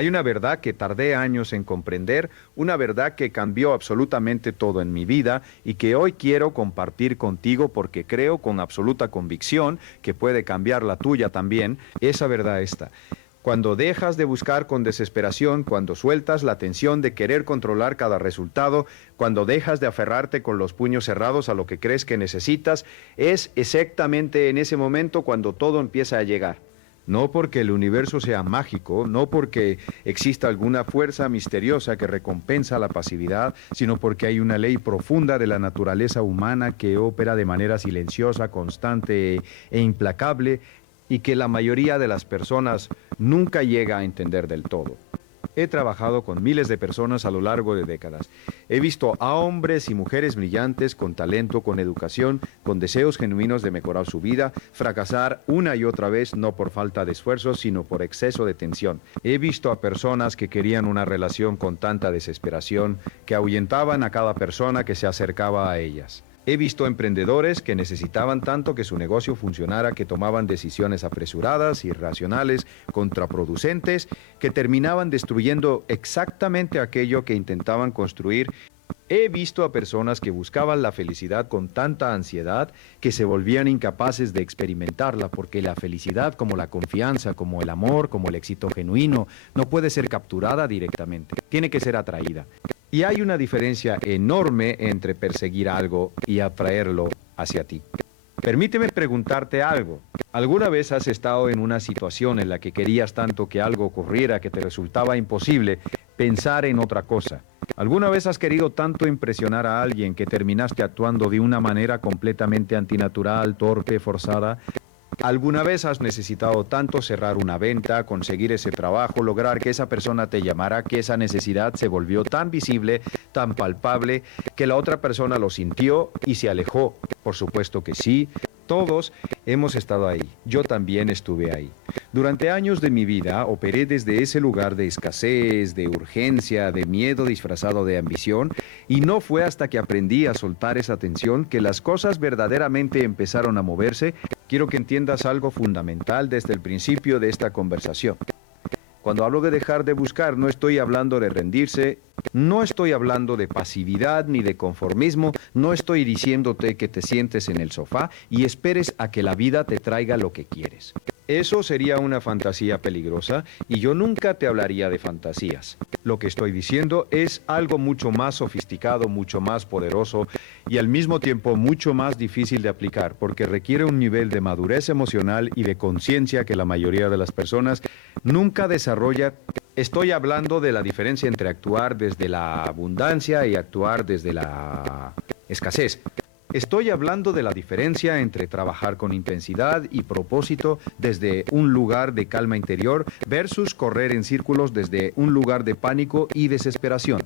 Hay una verdad que tardé años en comprender, una verdad que cambió absolutamente todo en mi vida y que hoy quiero compartir contigo porque creo con absoluta convicción que puede cambiar la tuya también. Esa verdad esta. Cuando dejas de buscar con desesperación, cuando sueltas la tensión de querer controlar cada resultado, cuando dejas de aferrarte con los puños cerrados a lo que crees que necesitas, es exactamente en ese momento cuando todo empieza a llegar. No porque el universo sea mágico, no porque exista alguna fuerza misteriosa que recompensa la pasividad, sino porque hay una ley profunda de la naturaleza humana que opera de manera silenciosa, constante e implacable, y que la mayoría de las personas nunca llega a entender del todo. He trabajado con miles de personas a lo largo de décadas. He visto a hombres y mujeres brillantes, con talento, con educación, con deseos genuinos de mejorar su vida, fracasar una y otra vez, no por falta de esfuerzo, sino por exceso de tensión. He visto a personas que querían una relación con tanta desesperación, que ahuyentaban a cada persona que se acercaba a ellas. He visto emprendedores que necesitaban tanto que su negocio funcionara, que tomaban decisiones apresuradas, irracionales, contraproducentes, que terminaban destruyendo exactamente aquello que intentaban construir. He visto a personas que buscaban la felicidad con tanta ansiedad que se volvían incapaces de experimentarla, porque la felicidad, como la confianza, como el amor, como el éxito genuino, no puede ser capturada directamente, tiene que ser atraída. Y hay una diferencia enorme entre perseguir algo y atraerlo hacia ti. Permíteme preguntarte algo. ¿Alguna vez has estado en una situación en la que querías tanto que algo ocurriera que te resultaba imposible pensar en otra cosa? ¿Alguna vez has querido tanto impresionar a alguien que terminaste actuando de una manera completamente antinatural, torpe, forzada? ¿Alguna vez has necesitado tanto cerrar una venta, conseguir ese trabajo, lograr que esa persona te llamara, que esa necesidad se volvió tan visible, tan palpable, que la otra persona lo sintió y se alejó? Por supuesto que sí. Todos hemos estado ahí. Yo también estuve ahí. Durante años de mi vida operé desde ese lugar de escasez, de urgencia, de miedo disfrazado de ambición, y no fue hasta que aprendí a soltar esa tensión que las cosas verdaderamente empezaron a moverse. Quiero que entiendas algo fundamental desde el principio de esta conversación. Cuando hablo de dejar de buscar, no estoy hablando de rendirse, no estoy hablando de pasividad ni de conformismo, no estoy diciéndote que te sientes en el sofá y esperes a que la vida te traiga lo que quieres. Eso sería una fantasía peligrosa y yo nunca te hablaría de fantasías. Lo que estoy diciendo es algo mucho más sofisticado, mucho más poderoso y al mismo tiempo mucho más difícil de aplicar, porque requiere un nivel de madurez emocional y de conciencia que la mayoría de las personas nunca desarrolla. Estoy hablando de la diferencia entre actuar desde la abundancia y actuar desde la escasez. Estoy hablando de la diferencia entre trabajar con intensidad y propósito desde un lugar de calma interior versus correr en círculos desde un lugar de pánico y desesperación.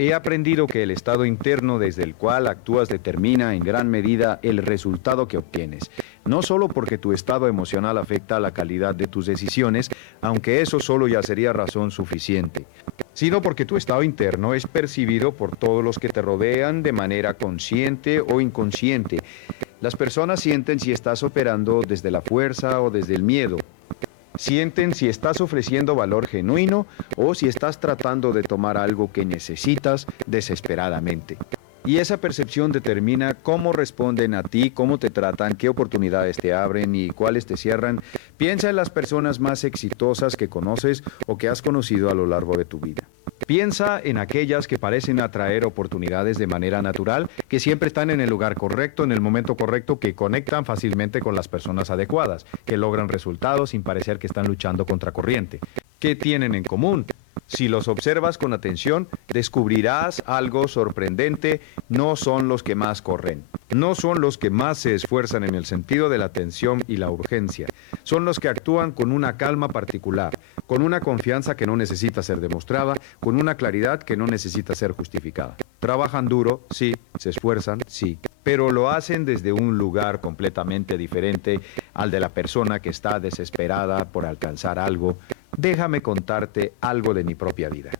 He aprendido que el estado interno desde el cual actúas determina en gran medida el resultado que obtienes. No solo porque tu estado emocional afecta la calidad de tus decisiones, aunque eso solo ya sería razón suficiente, sino porque tu estado interno es percibido por todos los que te rodean de manera consciente o inconsciente. Las personas sienten si estás operando desde la fuerza o desde el miedo. Sienten si estás ofreciendo valor genuino o si estás tratando de tomar algo que necesitas desesperadamente. Y esa percepción determina cómo responden a ti, cómo te tratan, qué oportunidades te abren y cuáles te cierran. Piensa en las personas más exitosas que conoces o que has conocido a lo largo de tu vida. Piensa en aquellas que parecen atraer oportunidades de manera natural, que siempre están en el lugar correcto, en el momento correcto, que conectan fácilmente con las personas adecuadas, que logran resultados sin parecer que están luchando contra corriente. ¿Qué tienen en común? Si los observas con atención, descubrirás algo sorprendente. No son los que más corren. No son los que más se esfuerzan en el sentido de la tensión y la urgencia. Son los que actúan con una calma particular, con una confianza que no necesita ser demostrada, con una claridad que no necesita ser justificada. Trabajan duro, sí, se esfuerzan, sí, pero lo hacen desde un lugar completamente diferente al de la persona que está desesperada por alcanzar algo. Déjame contarte algo de mi propia vida.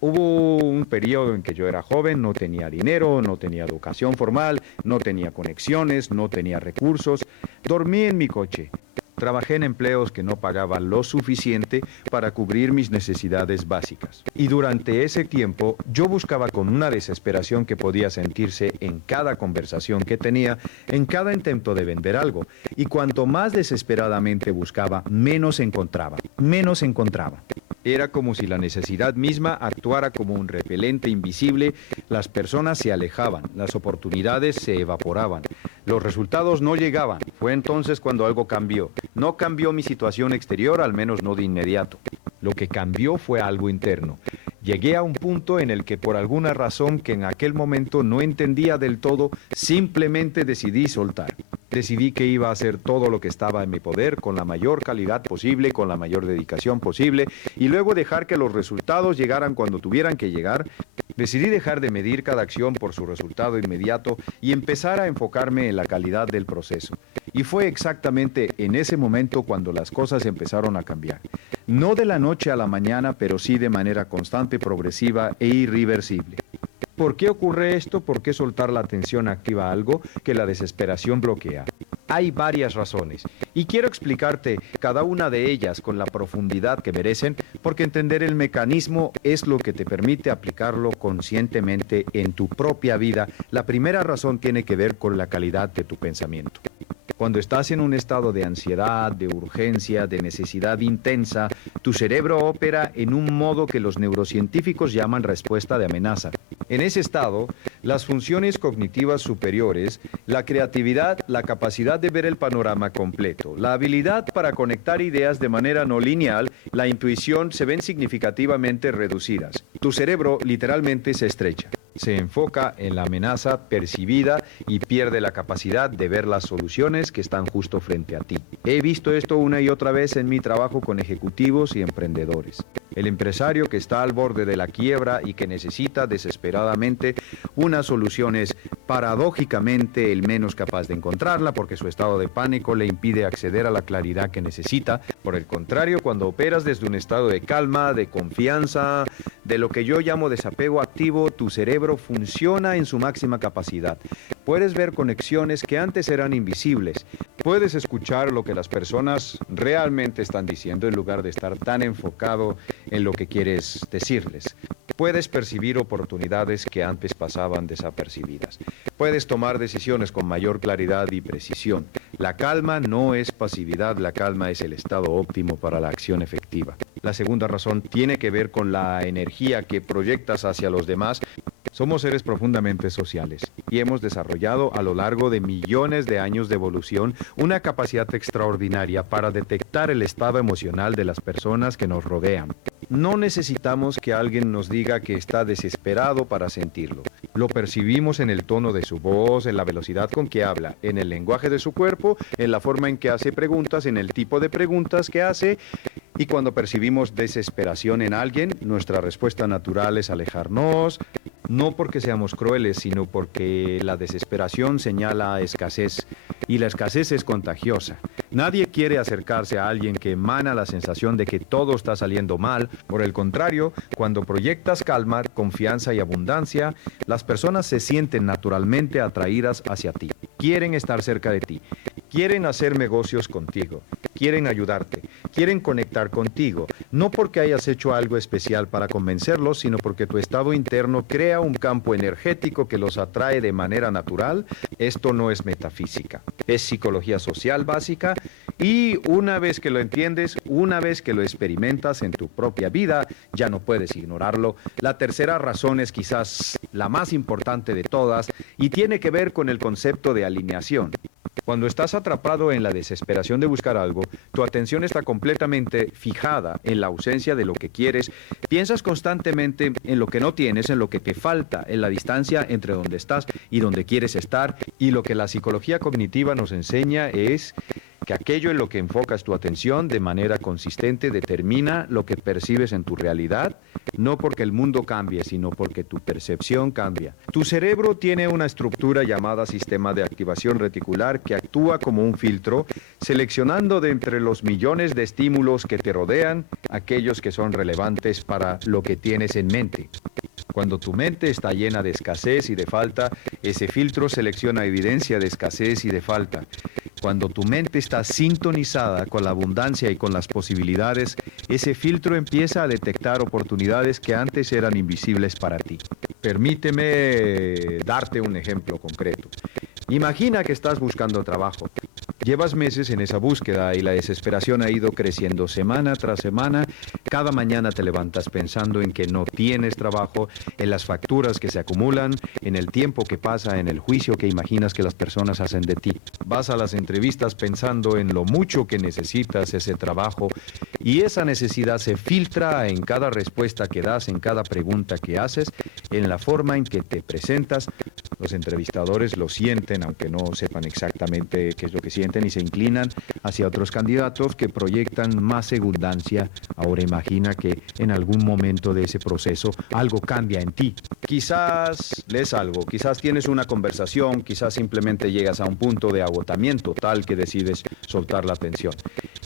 Hubo un periodo en que yo era joven, no tenía dinero, no tenía educación formal, no tenía conexiones, no tenía recursos. Dormí en mi coche. Trabajé en empleos que no pagaban lo suficiente para cubrir mis necesidades básicas. Y durante ese tiempo yo buscaba con una desesperación que podía sentirse en cada conversación que tenía, en cada intento de vender algo. Y cuanto más desesperadamente buscaba, menos encontraba. Era como si la necesidad misma actuara como un repelente invisible. Las personas se alejaban, las oportunidades se evaporaban, los resultados no llegaban. Fue entonces cuando algo cambió. No cambió mi situación exterior, al menos no de inmediato. Lo que cambió fue algo interno. Llegué a un punto en el que por alguna razón que en aquel momento no entendía del todo, simplemente decidí soltar. Decidí que iba a hacer todo lo que estaba en mi poder con la mayor calidad posible, con la mayor dedicación posible, y luego dejar que los resultados llegaran cuando tuvieran que llegar. Decidí dejar de medir cada acción por su resultado inmediato y empezar a enfocarme en la calidad del proceso. Y fue exactamente en ese momento cuando las cosas empezaron a cambiar. No de la noche a la mañana, pero sí de manera constante, progresiva e irreversible. ¿Por qué ocurre esto? ¿Por qué soltar la atención activa algo que la desesperación bloquea? Hay varias razones, y quiero explicarte cada una de ellas con la profundidad que merecen, porque entender el mecanismo es lo que te permite aplicarlo conscientemente en tu propia vida. La primera razón tiene que ver con la calidad de tu pensamiento. Cuando estás en un estado de ansiedad, de urgencia, de necesidad intensa, tu cerebro opera en un modo que los neurocientíficos llaman respuesta de amenaza. En ese estado, las funciones cognitivas superiores, la creatividad, la capacidad de ver el panorama completo, la habilidad para conectar ideas de manera no lineal, la intuición se ven significativamente reducidas. Tu cerebro literalmente se estrecha. Se enfoca en la amenaza percibida y pierde la capacidad de ver las soluciones que están justo frente a ti. He visto esto una y otra vez en mi trabajo con ejecutivos y emprendedores. El empresario que está al borde de la quiebra y que necesita desesperadamente una solución es paradójicamente el menos capaz de encontrarla porque su estado de pánico le impide acceder a la claridad que necesita. Por el contrario, cuando operas desde un estado de calma, de confianza, de lo que yo llamo desapego activo, tu cerebro funciona en su máxima capacidad. Puedes ver conexiones que antes eran invisibles. Puedes escuchar lo que las personas realmente están diciendo en lugar de estar tan enfocado en lo que quieres decirles. Puedes percibir oportunidades que antes pasaban desapercibidas. Puedes tomar decisiones con mayor claridad y precisión. La calma no es pasividad, la calma es el estado óptimo para la acción efectiva. La segunda razón tiene que ver con la energía que proyectas hacia los demás. Somos seres profundamente sociales y hemos desarrollado a lo largo de millones de años de evolución una capacidad extraordinaria para detectar el estado emocional de las personas que nos rodean. No necesitamos que alguien nos diga que está desesperado para sentirlo. Lo percibimos en el tono de su voz, en la velocidad con que habla, en el lenguaje de su cuerpo, en la forma en que hace preguntas, en el tipo de preguntas que hace. Y cuando percibimos desesperación en alguien, nuestra respuesta natural es alejarnos, no porque seamos crueles, sino porque la desesperación señala escasez, y la escasez es contagiosa. Nadie quiere acercarse a alguien que emana la sensación de que todo está saliendo mal. Por el contrario, cuando proyectas calma, confianza y abundancia, las personas se sienten naturalmente atraídas hacia ti. Quieren estar cerca de ti. Quieren hacer negocios contigo, quieren ayudarte, quieren conectar contigo, no porque hayas hecho algo especial para convencerlos, sino porque tu estado interno crea un campo energético que los atrae de manera natural. Esto no es metafísica, es psicología social básica y una vez que lo entiendes, una vez que lo experimentas en tu propia vida, ya no puedes ignorarlo. La tercera razón es quizás la más importante de todas y tiene que ver con el concepto de alineación. Cuando estás atrapado en la desesperación de buscar algo, tu atención está completamente fijada en la ausencia de lo que quieres. Piensas constantemente en lo que no tienes, en lo que te falta, en la distancia entre donde estás y donde quieres estar. Y lo que la psicología cognitiva nos enseña es que aquello en lo que enfocas tu atención de manera consistente determina lo que percibes en tu realidad, no porque el mundo cambie, sino porque tu percepción cambia. Tu cerebro tiene una estructura llamada sistema de activación reticular que actúa como un filtro, seleccionando de entre los millones de estímulos que te rodean, aquellos que son relevantes para lo que tienes en mente. Cuando tu mente está llena de escasez y de falta, ese filtro selecciona evidencia de escasez y de falta. Cuando tu mente está sintonizada con la abundancia y con las posibilidades, ese filtro empieza a detectar oportunidades que antes eran invisibles para ti. Permíteme darte un ejemplo concreto. Imagina que estás buscando trabajo. Llevas meses en esa búsqueda y la desesperación ha ido creciendo semana tras semana. Cada mañana te levantas pensando en que no tienes trabajo, en las facturas que se acumulan, en el tiempo que pasa, en el juicio que imaginas que las personas hacen de ti. Vas a las entrevistas pensando en lo mucho que necesitas ese trabajo y esa necesidad se filtra en cada respuesta que das, en cada pregunta que haces, en la forma en que te presentas. Los entrevistadores lo sienten, aunque no sepan exactamente qué es lo que sienten, y se inclinan hacia otros candidatos que proyectan más abundancia. Ahora imagina que en algún momento de ese proceso algo cambia en ti. Quizás lees algo, quizás tienes una conversación, quizás simplemente llegas a un punto de agotamiento tal que decides soltar la atención.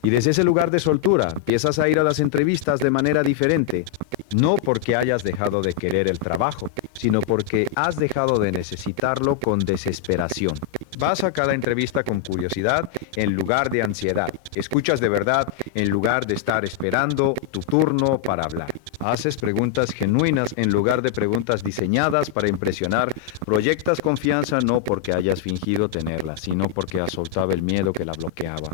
Y desde ese lugar de soltura empiezas a ir a las entrevistas de manera diferente, no porque hayas dejado de querer el trabajo, sino porque has dejado de necesitarlo con desesperación. Vas a cada entrevista con curiosidad en lugar de ansiedad. Escuchas de verdad en lugar de estar esperando tu turno para hablar. Haces preguntas genuinas en lugar de preguntas diseñadas para impresionar. Proyectas confianza no porque hayas fingido tenerla, sino porque has soltado el miedo que la bloqueaba.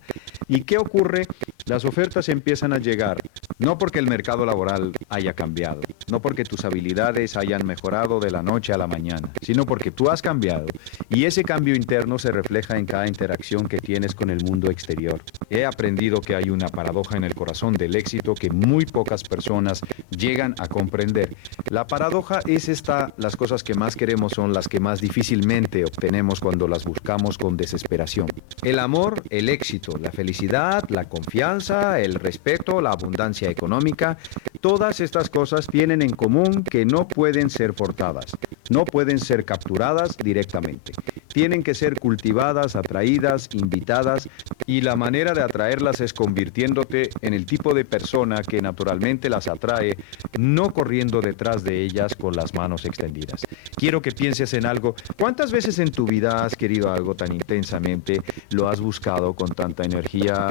¿Y qué ocurre? Las ofertas empiezan a llegar, no porque el mercado laboral haya cambiado, no porque tus habilidades hayan mejorado de la noche a la mañana, sino porque tú has cambiado y ese cambio interno se refleja en cada interacción que tienes con el mundo exterior. He aprendido que hay una paradoja en el corazón del éxito que muy pocas personas llegan a comprender. La paradoja es esta: las cosas que más queremos son las que más difícilmente obtenemos cuando las buscamos con desesperación. El amor, el éxito, la felicidad, la confianza, el respeto, la abundancia económica, todas estas cosas tienen en común que no pueden ser forzadas, no pueden ser capturadas directamente. Tienen que ser cultivadas, atraídas, invitadas, y la manera de atraerlas es convirtiéndote en el tipo de persona que naturalmente las atrae, no corriendo detrás de ellas con las manos extendidas. Quiero que pienses en algo. ¿Cuántas veces en tu vida has querido algo tan intensamente, lo has buscado con tanta energía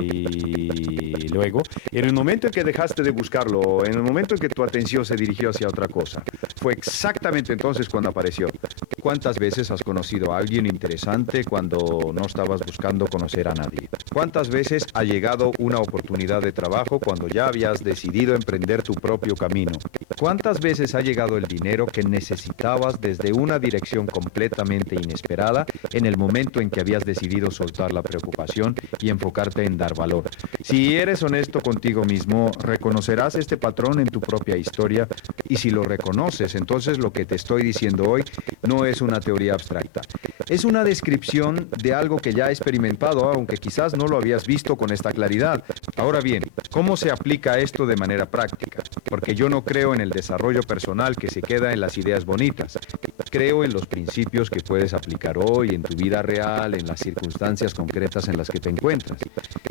y luego, en el momento en que dejaste de buscarlo, en el momento en que tu atención se dirigió hacia otra cosa, fue exactamente entonces cuando apareció? ¿Cuántas veces has conocido a alguien interesante cuando no estabas buscando conocer a nadie? ¿Cuántas veces ha llegado una oportunidad de trabajo cuando ya habías decidido emprender tu propio camino? ¿Cuántas veces ha llegado el dinero que necesitabas desde una dirección completamente inesperada en el momento en que habías decidido soltar la preocupación y enfocarte en dar valor? Si eres honesto contigo mismo, reconocerás este patrón en tu propia historia, y si lo reconoces, entonces lo que te estoy diciendo hoy no es una teoría abstracta. Es una descripción de algo que ya he experimentado, aunque quizás no lo habías visto con esta claridad. Ahora bien, ¿cómo se aplica esto de manera práctica? Porque yo no creo en el desarrollo personal que se queda en las ideas bonitas. Creo en los principios que puedes aplicar hoy en tu vida real, en las circunstancias concretas en las que te encuentras.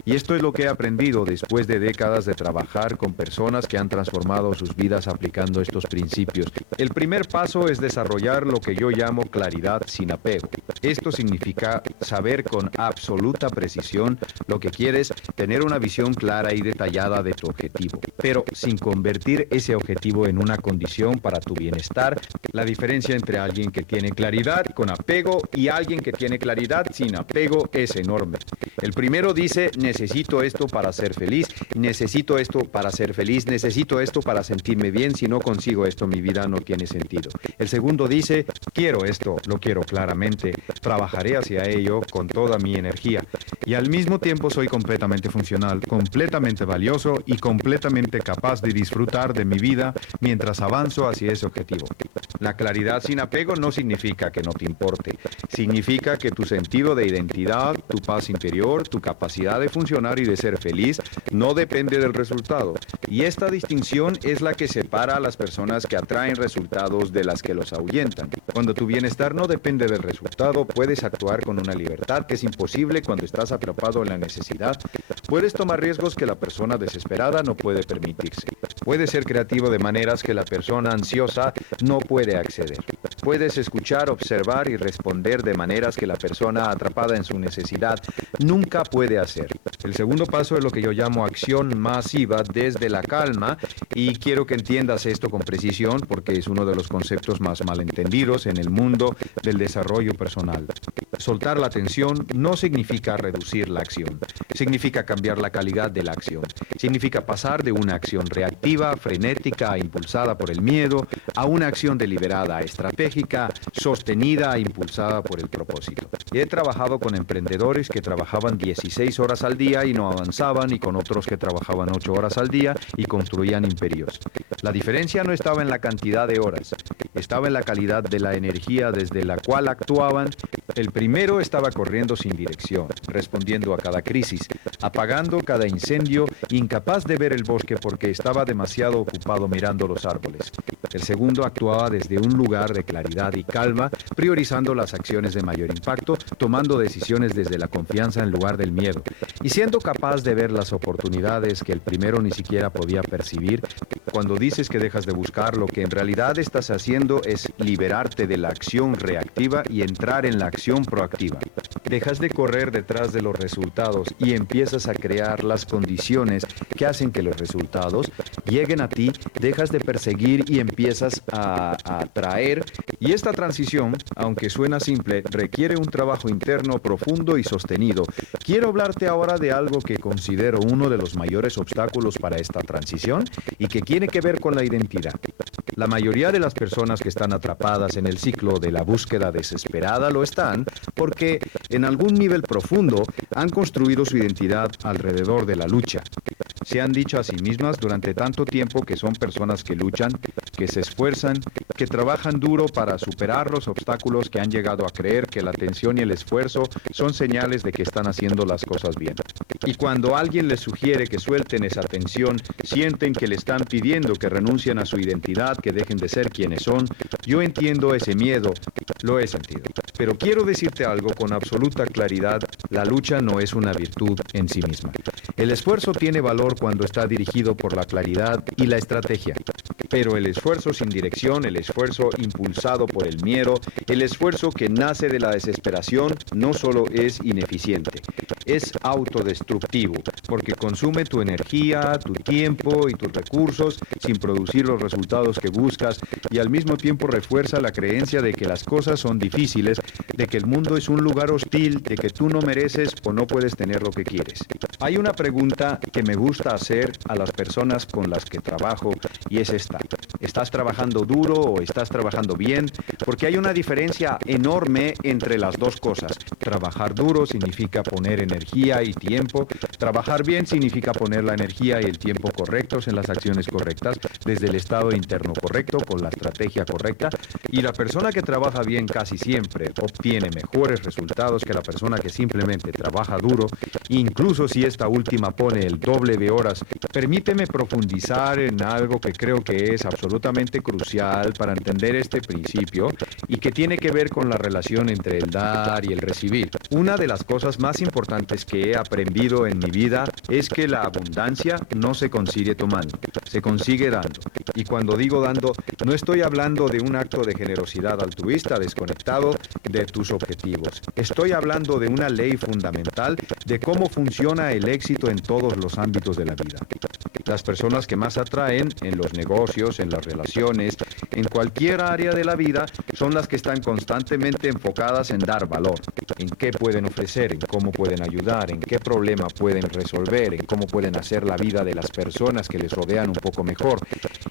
Y esto es lo que he aprendido después de décadas de trabajar con personas que han transformado sus vidas aplicando estos principios. El primer paso es desarrollar lo que yo llamo claridad sin apego. Esto significa saber con absoluta precisión lo que quieres, tener una visión clara y detallada de tu objetivo, pero sin convertir ese objetivo en una condición para tu bienestar. La diferencia entre alguien que tiene claridad con apego y alguien que tiene claridad sin apego es enorme. El primero dice: necesito esto para ser feliz, necesito esto para ser feliz, necesito esto para sentirme bien, si no consigo esto mi vida no tiene sentido. El segundo dice: quiero esto, lo quiero claramente, trabajaré hacia ello con toda mi energía. Y al mismo tiempo soy completamente funcional, completamente valioso y completamente capaz de disfrutar de mi vida mientras avanzo hacia ese objetivo. La claridad sin apego no significa que no te importe. Significa que tu sentido de identidad, tu paz interior, tu capacidad de funcionar y de ser feliz no depende del resultado. Y esta distinción es la que separa a las personas que atraen resultados de las que los ahuyentan. Cuando tu bienestar no depende del resultado, puedes actuar con una libertad que es imposible cuando estás atrapado en la necesidad. Puedes tomar riesgos que la persona desesperada no puede permitirse. Puedes ser creativo de maneras que la persona ansiosa no puede acceder. Puedes escuchar, observar y responder de maneras que la persona atrapada en su necesidad nunca puede hacer. El segundo paso es lo que yo llamo acción masiva desde la calma, y quiero que entiendas esto con precisión porque es uno de los conceptos más malentendidos en el mundo del desarrollo personal. Soltar la tensión no significa reducir la acción, significa cambiar la calidad de la acción, significa pasar de una acción reactiva, frenética, impulsada por el miedo, a una acción deliberada, estratégica, sostenida e impulsada por el propósito. He trabajado con emprendedores que trabajaban 16 horas al día y no avanzaban, y con otros que trabajaban 8 horas al día y construían imperios. La diferencia no estaba en la cantidad de horas, estaba en la calidad de la energía desde la cual actuaban. El primero estaba corriendo sin dirección, respondiendo a cada crisis, apagando cada incendio, incapaz de ver el bosque porque estaba demasiado ocupado mirando los árboles. El segundo actuaba desde un lugar de claridad y calma, priorizando las acciones de mayor impacto, tomando decisiones desde la confianza en lugar del miedo, y siendo capaz de ver las oportunidades que el primero ni siquiera podía percibir. Cuando dices que dejas de buscar, lo que en realidad estás haciendo es liberarte de la acción reactiva y entrar en la acción proactiva. Dejas de correr detrás de los resultados y empiezas a crear las condiciones que hacen que los resultados lleguen a ti, dejas de perseguir y empiezas a atraer. Y esta transición, aunque suena simple, requiere un trabajo interno profundo y sostenido. Quiero hablarte ahora de algo que considero uno de los mayores obstáculos para esta transición y que tiene que ver con la identidad. La mayoría de las personas que están atrapadas en el ciclo de la búsqueda desesperada lo están porque en algún nivel profundo han construido su identidad alrededor de la lucha. Se han dicho a sí mismas durante tanto tiempo que son personas que luchan, que se esfuerzan, que trabajan duro para superar los obstáculos, que han llegado a creer que la tensión y el esfuerzo son señales de que están haciendo las cosas bien. Y cuando alguien les sugiere que suelten esa tensión, sienten que le están pidiendo que renuncien a su identidad, que dejen de ser quienes son. Yo entiendo ese miedo, lo he sentido. Pero quiero decirte algo con absoluta claridad: la lucha no es una virtud en sí misma. El esfuerzo tiene valor cuando está dirigido por la claridad y la estrategia. Pero el esfuerzo sin dirección, el esfuerzo impulsado por el miedo, el esfuerzo que nace de la desesperación, no solo es ineficiente, es autodestructivo, porque consume tu energía, tu tiempo y tus recursos sin producir los resultados que buscas, y al mismo tiempo refuerza la creencia de que las cosas son difíciles, de que el mundo es un lugar hostil, de que tú no mereces o no puedes tener lo que quieres. Hay una pregunta que me gusta hacer a las personas con las que trabajo, y es esta: ¿estás trabajando duro o estás trabajando bien? Porque hay una diferencia enorme entre las dos cosas. Trabajar duro significa poner energía y tiempo. Trabajar bien significa poner la energía y el tiempo correctos en las acciones correctas, desde el estado interno correcto, con la estrategia correcta. Y la persona que trabaja bien casi siempre obtiene mejores resultados que la persona que simplemente trabaja duro, incluso si esta última pone el doble de horas. Permíteme profundizar en algo que creo que es absolutamente crucial para entender este principio y que tiene que ver con la relación entre el dar y el recibir. Una de las cosas más importantes que he aprendido en mi vida es que la abundancia no se consigue tomando, se consigue dando. Y cuando digo dando, no estoy hablando de un acto de generosidad altruista desconectado de tus objetivos. Estoy hablando de una ley fundamental de cómo funciona el éxito en todos los ámbitos de la vida. Las personas que más atraen en los negocios, en las relaciones, en cualquier área de la vida, son las que están constantemente enfocadas en dar valor, en qué pueden ofrecer, en cómo pueden ayudar, en qué problema pueden resolver, en cómo pueden hacer la vida de las personas que les rodean un poco mejor.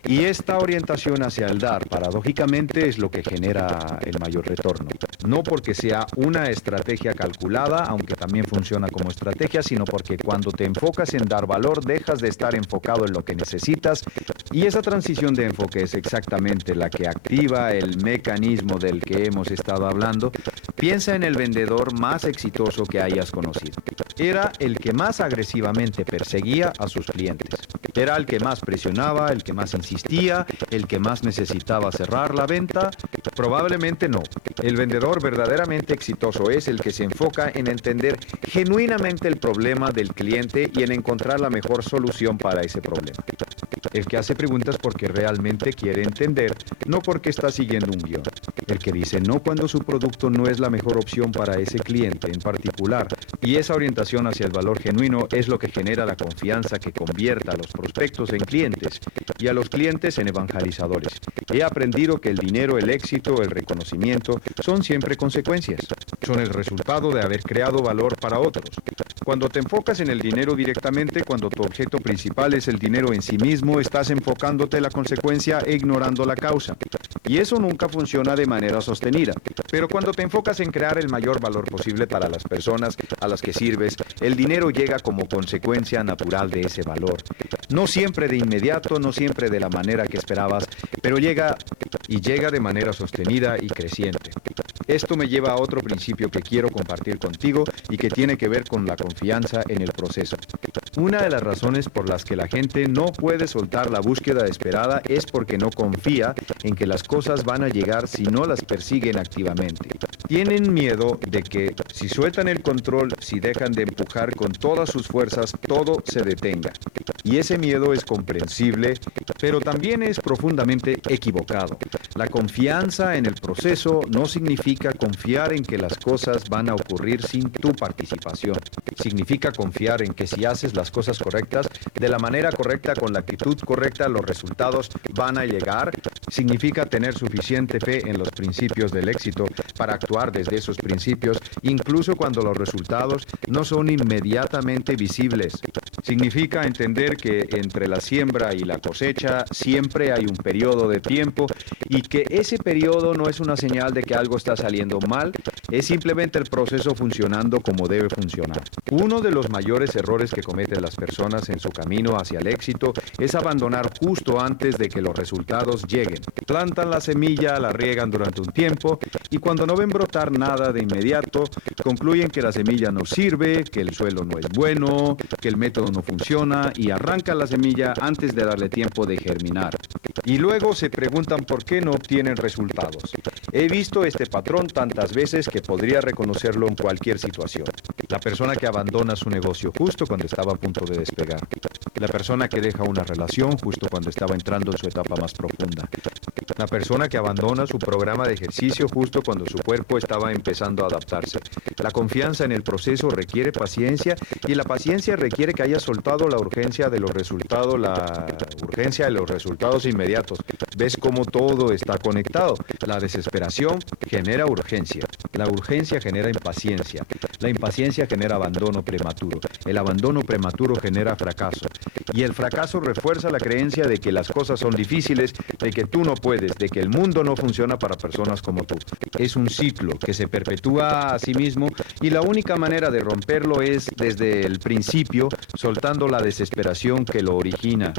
Y esta orientación hacia el dar, paradójicamente, es lo que genera el mayor retorno. No porque sea una estrategia calculada, aunque también funciona como estrategia, sino porque cuando te enfocas en dar valor, dejas de estar enfocado en lo que necesitas, y esa transición de enfoque es exactamente la que activa el mecanismo del que hemos estado hablando. Piensa en el vendedor más exitoso que hayas conocido. Era el que más agresivamente perseguía a sus clientes. ¿Era el que más presionaba, el que más insistía, el que más necesitaba cerrar la venta? Probablemente no. El vendedor verdaderamente exitoso es el que se enfoca en entender genuinamente el problema del cliente y en encontrar la mejor solución para ese problema. El que hace preguntas porque realmente quiere entender, no porque está siguiendo un guión. El que dice no cuando su producto no es la mejor opción para ese cliente en particular. Y esa orientación hacia el valor genuino es lo que genera la confianza que convierta a los prospectos en clientes y a los clientes en evangelizadores. He aprendido que el dinero, el éxito, el reconocimiento son siempre consecuencias. Son el resultado de haber creado valor para otros. Cuando te enfocas en el dinero directamente, cuando tu objeto principal es el dinero en sí mismo, estás enfocándote en la consecuencia e ignorando la causa. Y eso nunca funciona de manera sostenida. Pero cuando te enfocas en crear el mayor valor posible para las personas a las que sirves, el dinero llega como consecuencia natural de ese valor. No siempre de inmediato, no siempre de la manera que esperabas, pero llega de manera sostenida y creciente. Esto me lleva a otro principio que quiero compartir contigo y que tiene que ver con la confianza en el proceso. Una de las razones por las que la gente no puede soltar la búsqueda esperada es porque no confía en que las cosas van a llegar si no las persiguen activamente. Tienen miedo de que si sueltan el control, si dejan de empujar con todas sus fuerzas, todo se detenga. Y ese miedo es comprensible, pero también es profundamente equivocado. La confianza en el proceso no significa confiar en que las cosas van a ocurrir sin tu participación. Significa confiar en que si haces las cosas correctas, de la manera correcta, con la actitud correcta, los resultados van a llegar. Significa tener suficiente fe en los principios del éxito para actuar desde esos principios, incluso cuando los resultados no son inmediatamente visibles. Significa entender que entre la siembra y la cosecha siempre hay un periodo de tiempo y que ese periodo no es una señal de que algo está saliendo mal, es simplemente el proceso funcionando como debe funcionar. Uno de los mayores errores que cometen las personas en su camino hacia el éxito es abandonar justo antes de que los resultados lleguen. Plantan la semilla, la riegan durante un tiempo y cuando no ven brotar nada de inmediato, concluyen que la semilla no sirve, que el suelo no es bueno, que el método no funciona y arrancan la semilla antes de darle tiempo de germinar. Y luego se preguntan por qué no obtienen resultados. He visto este patrón tantas veces que podría reconocerlo en cualquier situación. La persona que abandona su negocio justo cuando estaba a punto de despegar. La persona que deja una relación justo cuando estaba entrando en su etapa más profunda. La persona que abandona su programa de ejercicio justo cuando su cuerpo estaba empezando a adaptarse. La confianza en el proceso requiere paciencia y la paciencia requiere que hayas soltado la urgencia de los resultados, inmediatos. ¿Ves cómo todo está conectado? La desesperación genera urgencia. La urgencia genera impaciencia. La impaciencia genera abandono prematuro. El abandono prematuro genera fracaso. Y el fracaso refuerza la creencia de que las cosas son difíciles, de que tú no puedes, de que el mundo no funciona para personas como tú. Es un ciclo que se perpetúa a sí mismo y la única manera de romperlo es desde el principio, soltando la desesperación que lo origina.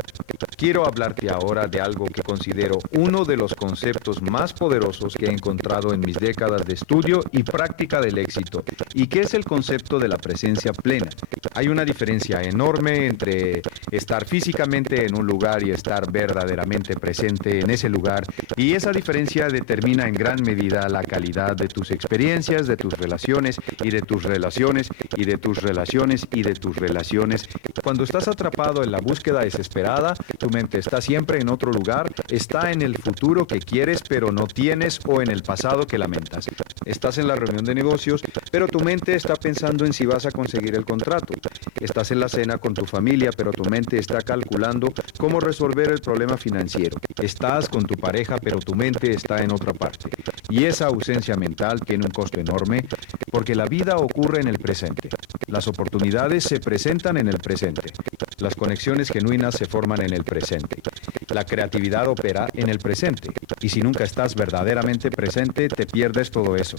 Quiero hablarte ahora de algo que considero uno de los conceptos más poderosos que he encontrado en mis décadas de estudio y práctica del éxito, y que es el concepto de la presencia plena. Hay una diferencia enorme entre estar físicamente en un lugar y estar verdaderamente presente en ese lugar, y esa diferencia determina en gran medida la calidad de tus experiencias, de tus relaciones, y de tus relaciones, y de tus relaciones, y de tus relaciones. Cuando estás atrapado en la búsqueda desesperada, tu mente está siempre en otro lugar, está en el futuro que quieres pero no tienes o en el pasado que lamentas. Estás en la reunión de negocios, pero tu mente está pensando en si vas a conseguir el contrato. Estás en la cena con tu familia, pero tu mente está calculando cómo resolver el problema financiero. Estás con tu pareja, pero tu mente está en otra parte. Y esa ausencia mental tiene un costo enorme porque la vida ocurre en el presente. Las oportunidades se presentan en el presente. Las conexiones genuinas se forman en el presente. La creatividad opera en el presente. Y si nunca estás verdaderamente presente, te pierdes todo eso.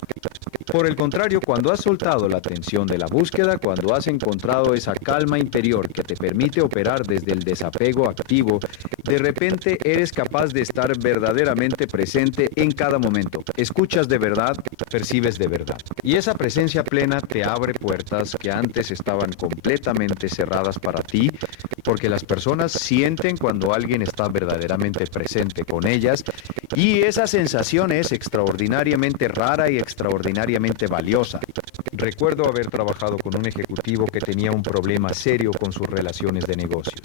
Por el contrario, cuando has soltado la tensión de la búsqueda, cuando has encontrado esa calma interior que te permite operar desde el desapego activo, de repente eres capaz de estar verdaderamente presente en cada momento. Escuchas de verdad, percibes de verdad. Y esa presencia plena te abre puertas que antes estaban completamente cerradas para ti, porque las personas sienten cuando alguien está verdaderamente presente con ellas y esa sensación es extraordinariamente rara y extraordinariamente valiosa. Recuerdo haber trabajado con un ejecutivo que tenía un problema serio con sus relaciones de negocios.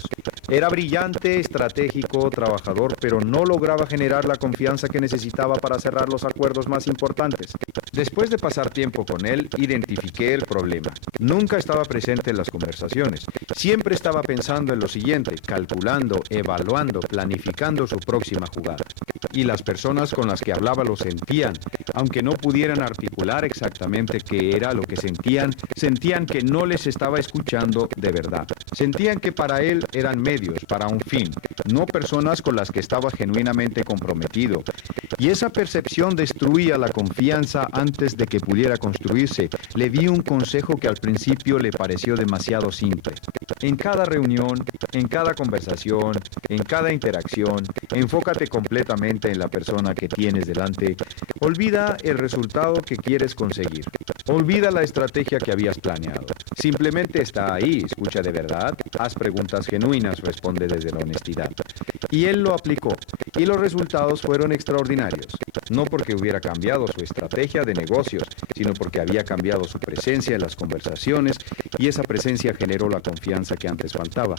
Era brillante, estratégico, trabajador, pero no lograba generar la confianza que necesitaba para cerrar los acuerdos más importantes. Después de pasar tiempo con él, identifiqué el problema. Nunca estaba presente en las conversaciones. Siempre estaba pensando en lo siguiente, calculando, evaluando, planificando su próxima jugada. Y las personas con las que hablaba lo sentían. Aunque no pudieran articular exactamente qué era lo que sentían, sentían que no les estaba escuchando de verdad. Sentían que para él eran medios, para un fin, no personas con las que estaba genuinamente comprometido. Y esa percepción destruía la confianza antes de que pudiera construirse. Le di un consejo que al principio le pareció demasiado simple. En cada reunión, en cada conversación, en cada interacción, enfócate completamente en la persona que tienes delante. Olvida el resultado que quieres conseguir. Olvida la estrategia que habías planeado. Simplemente está ahí, escucha de verdad, haz preguntas genuinas, responde desde la honestidad. Y él lo aplicó, y los resultados fueron extraordinarios. No porque hubiera cambiado su estrategia de negocios, sino porque había cambiado su presencia en las conversaciones, y esa presencia generó la confianza que antes faltaba.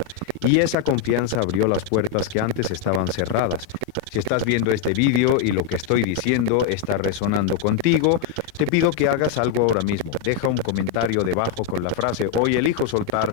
Y esa confianza abrió las puertas que antes estaban cerradas. Si estás viendo este vídeo y lo que estoy diciendo está resonando contigo, te pido que hagas algo ahora mismo. Deja un comentario debajo con la frase "Hoy elijo soltar",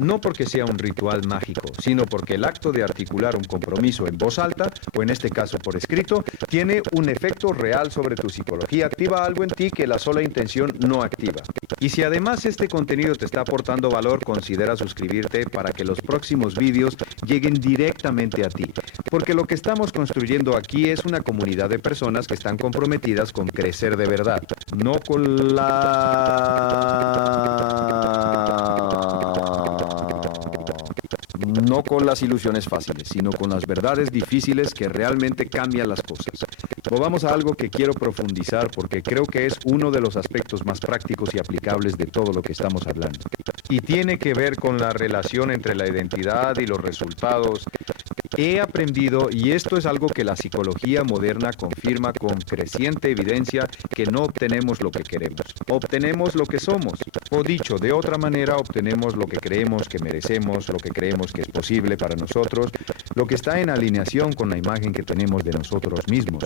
no porque sea un ritual mágico, sino porque el acto de articular un compromiso en voz alta, o en este caso por escrito, tiene un efecto real sobre tu psicología, activa algo en ti que la sola intención no activa. Y si además este contenido te está aportando valor, considera suscribirte para que los próximos vídeos lleguen directamente a ti. Porque lo que estamos construyendo aquí es una comunidad de personas que están comprometidas con crecer de verdad, no con no con las ilusiones fáciles, sino con las verdades difíciles que realmente cambian las cosas. Vamos a algo que quiero profundizar porque creo que es uno de los aspectos más prácticos y aplicables de todo lo que estamos hablando. Y tiene que ver con la relación entre la identidad y los resultados. He aprendido, y esto es algo que la psicología moderna confirma con creciente evidencia, que no obtenemos lo que queremos, obtenemos lo que somos. O dicho de otra manera, obtenemos lo que creemos que merecemos, lo que creemos que es posible para nosotros, lo que está en alineación con la imagen que tenemos de nosotros mismos.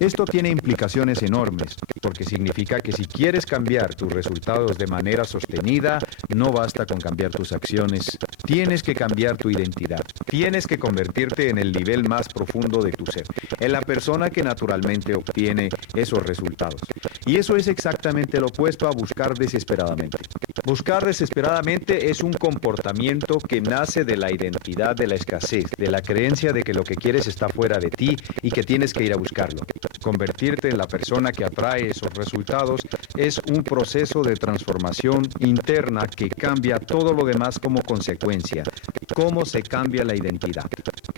Esto tiene implicaciones enormes, porque significa que si quieres cambiar tus resultados de manera sostenida, no basta con cambiar tus acciones, tienes que cambiar tu identidad, tienes que convertirte en el nivel más profundo de tu ser, en la persona que naturalmente obtiene esos resultados. Y eso es exactamente lo opuesto a buscar desesperadamente. Buscar desesperadamente es un comportamiento que nace de la identidad de la escasez, de la creencia de que lo que quieres está fuera de ti y que tienes que ir a buscarlo. Convertirte en la persona que atrae esos resultados es un proceso de transformación interna que cambia todo lo demás como consecuencia. ¿Cómo se cambia la identidad?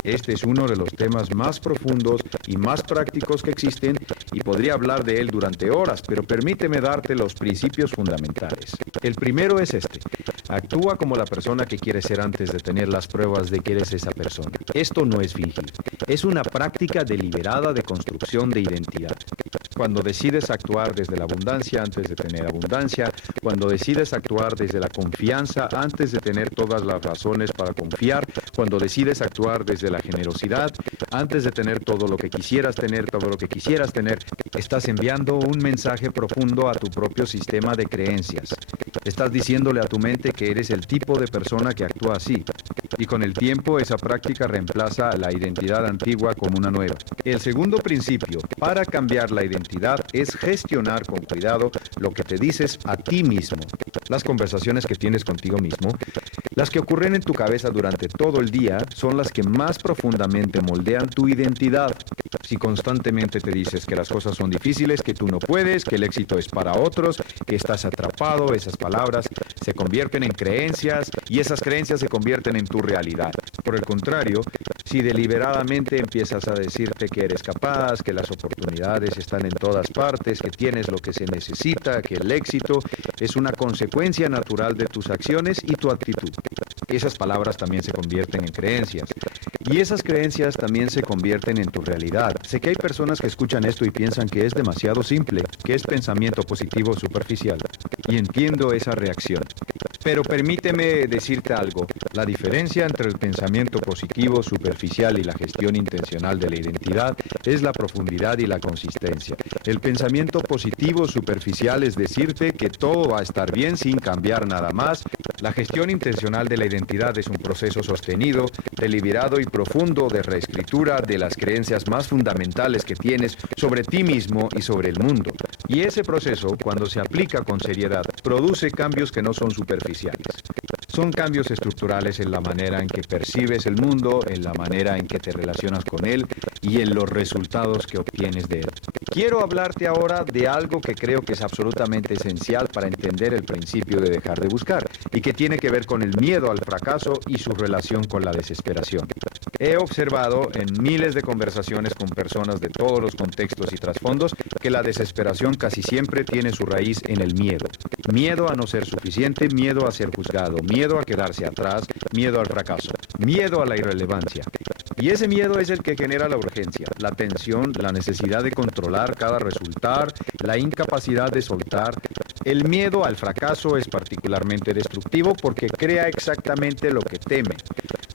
Este es uno de los temas más profundos y más prácticos que existen y podría hablar de él durante horas, pero permíteme darte los principios fundamentales. El primero es este: actúa como la persona que quieres ser antes de tener las pruebas de que eres esa persona. Esto no es fingir, es una práctica deliberada de construcción de identidad. Cuando decides actuar desde la abundancia antes de tener abundancia, cuando decides actuar desde la confianza antes de tener todas las razones para confiar, cuando decides actuar desde la generosidad antes de tener todo lo que quisieras tener, estás enviando un mensaje profundo a tu propio sistema de creencias. Estás diciéndole a tu mente que eres el tipo de persona que actúa así. Y con el tiempo esa práctica reemplaza a la identidad antigua como una nueva. El segundo principio para cambiar la identidad es gestionar con cuidado lo que te dices a ti mismo. Las conversaciones que tienes contigo mismo, las que ocurren en tu cabeza durante todo el día, son las que más profundamente moldean tu identidad. Si constantemente te dices que las cosas son difíciles, que tú no puedes, que el éxito es para otros, que estás atrapado, esas palabras se convierten en creencias y esas creencias se convierten en tu realidad. Por el contrario, si deliberadamente empiezas a decirte que eres capaz, que las oportunidades están en todas partes, que tienes lo que se necesita, que el éxito es una consecuencia natural de tus acciones y tu actitud. esas palabras también se convierten en creencias. Y esas creencias también se convierten en tu realidad. Sé que hay personas que escuchan esto y piensan que es demasiado simple, que es pensamiento positivo superficial. Y entiendo esa reacción. Pero permíteme decirte algo. La diferencia entre el pensamiento positivo superficial y la gestión intencional de la identidad es la profundidad y la consistencia. El pensamiento positivo superficial es decirte que todo va a estar bien sin cambiar nada más. La gestión intencional de la identidad es un proceso sostenido, deliberado y profundo de reescritura de las creencias más fundamentales que tienes sobre ti mismo y sobre el mundo. Y ese proceso, cuando se aplica con seriedad, produce cambios que no son superficiales. Son cambios estructurales en la manera en que percibes el mundo, en la manera en que te relacionas con él y en los resultados que obtienes de él. Quiero hablarte ahora de algo que creo que es absolutamente esencial para entender el principio de dejar de buscar y que tiene que ver con el miedo al fracaso y su relación con la desesperación. He observado en miles de conversaciones con personas de todos los contextos y trasfondos que la desesperación casi siempre tiene su raíz en el miedo. Miedo a no ser suficiente, miedo a ser juzgado, miedo a quedarse atrás, miedo al fracaso, miedo a la irrelevancia. Y ese miedo es el que genera la urgencia, la tensión, la necesidad de controlar cada resultado, la incapacidad de soltar. El miedo al fracaso es particularmente destructivo porque crea exactamente lo que teme.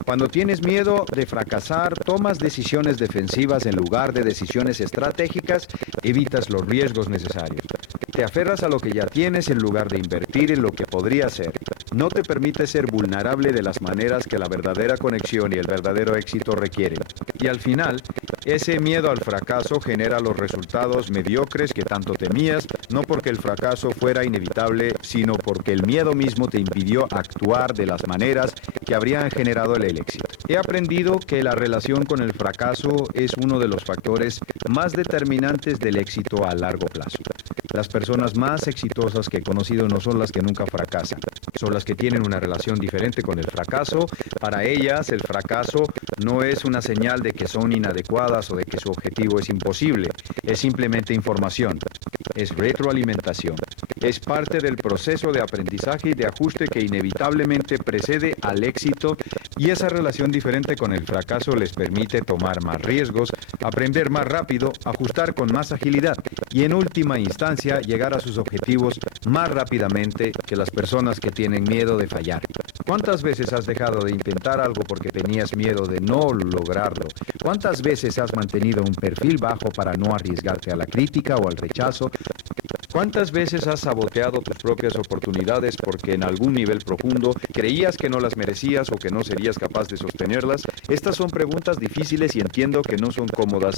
Cuando tienes miedo de fracasar, tomas decisiones defensivas en lugar de decisiones estratégicas, evitas los riesgos necesarios. Te aferras a lo que ya tienes en lugar de invertir en lo que podría ser. No te permite ser vulnerable de las maneras que la verdadera conexión y el verdadero éxito requieren. Y al final, ese miedo al fracaso genera los resultados mediocres que tanto temías, no porque el fracaso fuera inevitable, sino porque el miedo mismo te impidió actuar de las maneras que habrían generado el éxito. He aprendido que la relación con el fracaso es uno de los factores más determinantes del éxito a largo plazo. Las personas más exitosas que he conocido no son las que nunca fracasan, son las que tienen una relación diferente con el fracaso. Para ellas, el fracaso no es una señal de que son inadecuadas o de que su objetivo es imposible, es simplemente información, es retroalimentación, es parte del proceso de aprendizaje y de ajuste que inevitablemente precede al éxito, y esa relación diferente con el fracaso les permite tomar más riesgos, aprender más rápido, ajustar con más agilidad y en última instancia llegar a sus objetivos más rápidamente que las personas que tienen miedo de fallar. ¿Cuántas veces has dejado de intentar algo porque tenías miedo de no lograrlo? ¿Cuántas veces has mantenido un perfil bajo para no arriesgarte a la crítica o al rechazo? ¿Cuántas veces has saboteado tus propias oportunidades porque en algún nivel profundo creías que no las merecías o que no serías capaz de sostenerlas? Estas son preguntas difíciles y entiendo que no son cómodas,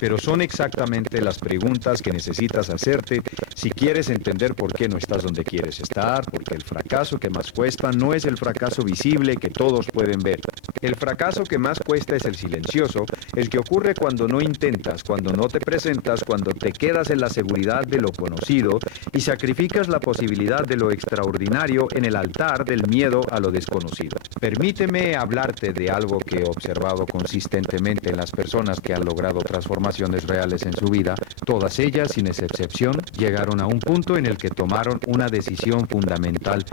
pero son exactamente las preguntas que necesitas hacerte si quieres entender por qué no estás donde quieres estar, porque el fracaso que más cuesta no es el fracaso visible que todos pueden ver. El fracaso que más cuesta es el silencioso, el que ocurre cuando no intentas, cuando no te presentas, cuando te quedas en la seguridad de lo conocido y sacrificas la posibilidad de lo extraordinario en el altar del miedo a lo desconocido. Permíteme hablarte de algo que he observado consistentemente en las personas que han logrado transformaciones reales en su vida. Todas ellas, sin excepción, llegaron a un punto en el que tomaron una decisión fundamental.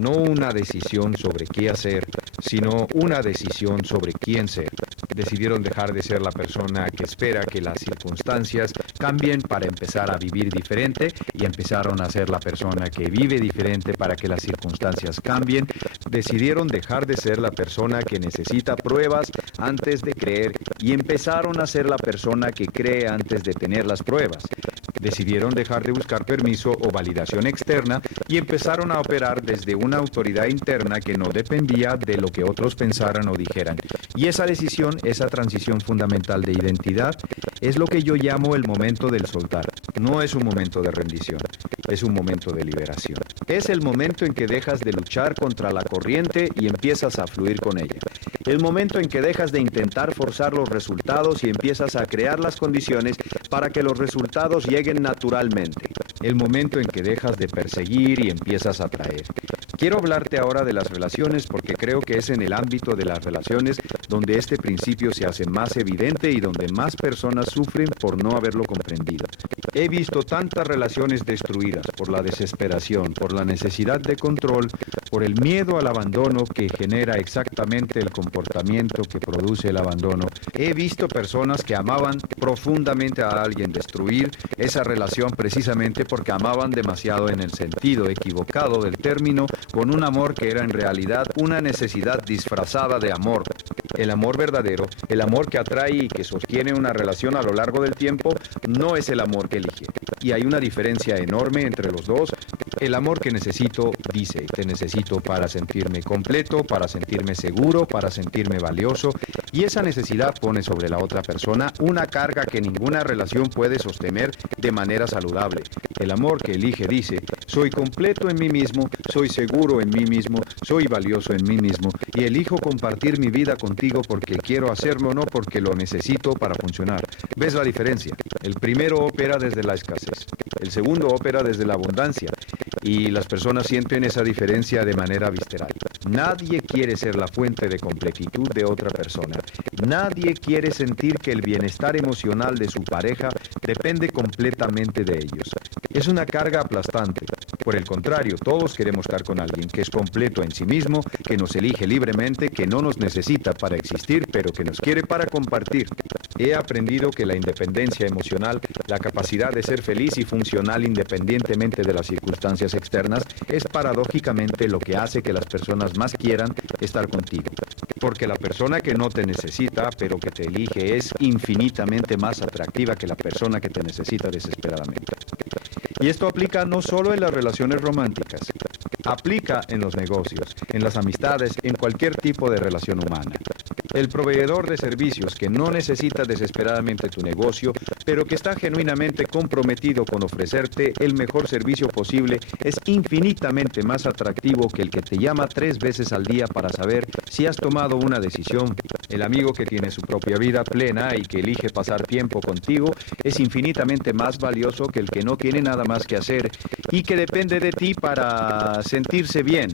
No una decisión sobre qué hacer, sino una decisión sobre quién ser. Decidieron dejar de ser la persona que espera que las circunstancias cambien para empezar a vivir diferente y empezaron a ser la persona que vive diferente para que las circunstancias cambien. Decidieron dejar de ser la persona que necesita pruebas antes de creer y empezaron a ser la persona que cree antes de tener las pruebas. Decidieron dejar de buscar permiso o validación externa y empezaron a operar desde una autoridad interna que no dependía de lo que otros pensaran o dijeran. Y esa decisión, esa transición fundamental de identidad, es lo que yo llamo el momento del soltar. No es un momento de rendición, es un momento de liberación. Es el momento en que dejas de luchar contra la corriente y empiezas a fluir con ella. El momento en que dejas de intentar forzar los resultados y empiezas a crear las condiciones para que los resultados lleguen naturalmente. El momento en que dejas de perseguir y empiezas a traer. Quiero hablarte ahora de las relaciones porque creo que es en el ámbito de las relaciones donde este principio se hace más evidente y donde más personas sufren por no haberlo comprendido. He visto tantas relaciones destruidas por la desesperación, por la necesidad de control, por el miedo al abandono que genera exactamente el comportamiento que produce el abandono. He visto personas que amaban profundamente a alguien destruir esa relación precisamente porque amaban demasiado en el sentido equivocado del término, con un amor que era en realidad una necesidad disfrazada de amor. El amor verdadero, el amor que atrae y que sostiene una relación a lo largo del tiempo, no es el amor que elige. Y hay una diferencia enorme entre los dos. El amor que necesito dice, te necesito para sentirme completo, para sentirme seguro, para sentirme valioso. Y esa necesidad pone sobre la otra persona una carga que ninguna relación puede sostener de manera saludable. El amor que elige dice, soy completo en mí mismo, soy seguro en mí mismo, soy valioso en mí mismo y elijo compartir mi vida contigo porque quiero hacerlo, no porque lo necesito para funcionar. ¿Ves la diferencia? El primero opera desde la escasez, el segundo opera desde la abundancia y las personas sienten esa diferencia de manera visceral. Nadie quiere ser la fuente de completitud de otra persona. Nadie quiere sentir que el bienestar emocional de su pareja depende completamente de ellos. Es una carga aplastante. Por el contrario, todos queremos estar con alguien que es completo en sí mismo, que nos elige libremente, que no nos necesita para existir, pero que nos quiere para compartir. He aprendido que la independencia emocional, la capacidad de ser feliz y funcional independientemente de las circunstancias externas, es paradójicamente lo que hace que las personas más quieran estar contigo. Porque la persona que no te necesita, pero que te elige, es infinitamente más atractiva que la persona que te necesita desesperadamente. Y esto aplica no solo en las relaciones románticas, aplica en los negocios, en las amistades, en cualquier tipo de relación humana. El proveedor de servicios que no necesita desesperadamente tu negocio, pero que está genuinamente comprometido con ofrecerte el mejor servicio posible, es infinitamente más atractivo que el que te llama 3 veces al día para saber si has tomado una decisión. El amigo que tiene su propia vida plena y que elige pasar tiempo contigo es infinitamente más valioso que el que no tiene nada más que hacer y que depende de ti para sentirse bien.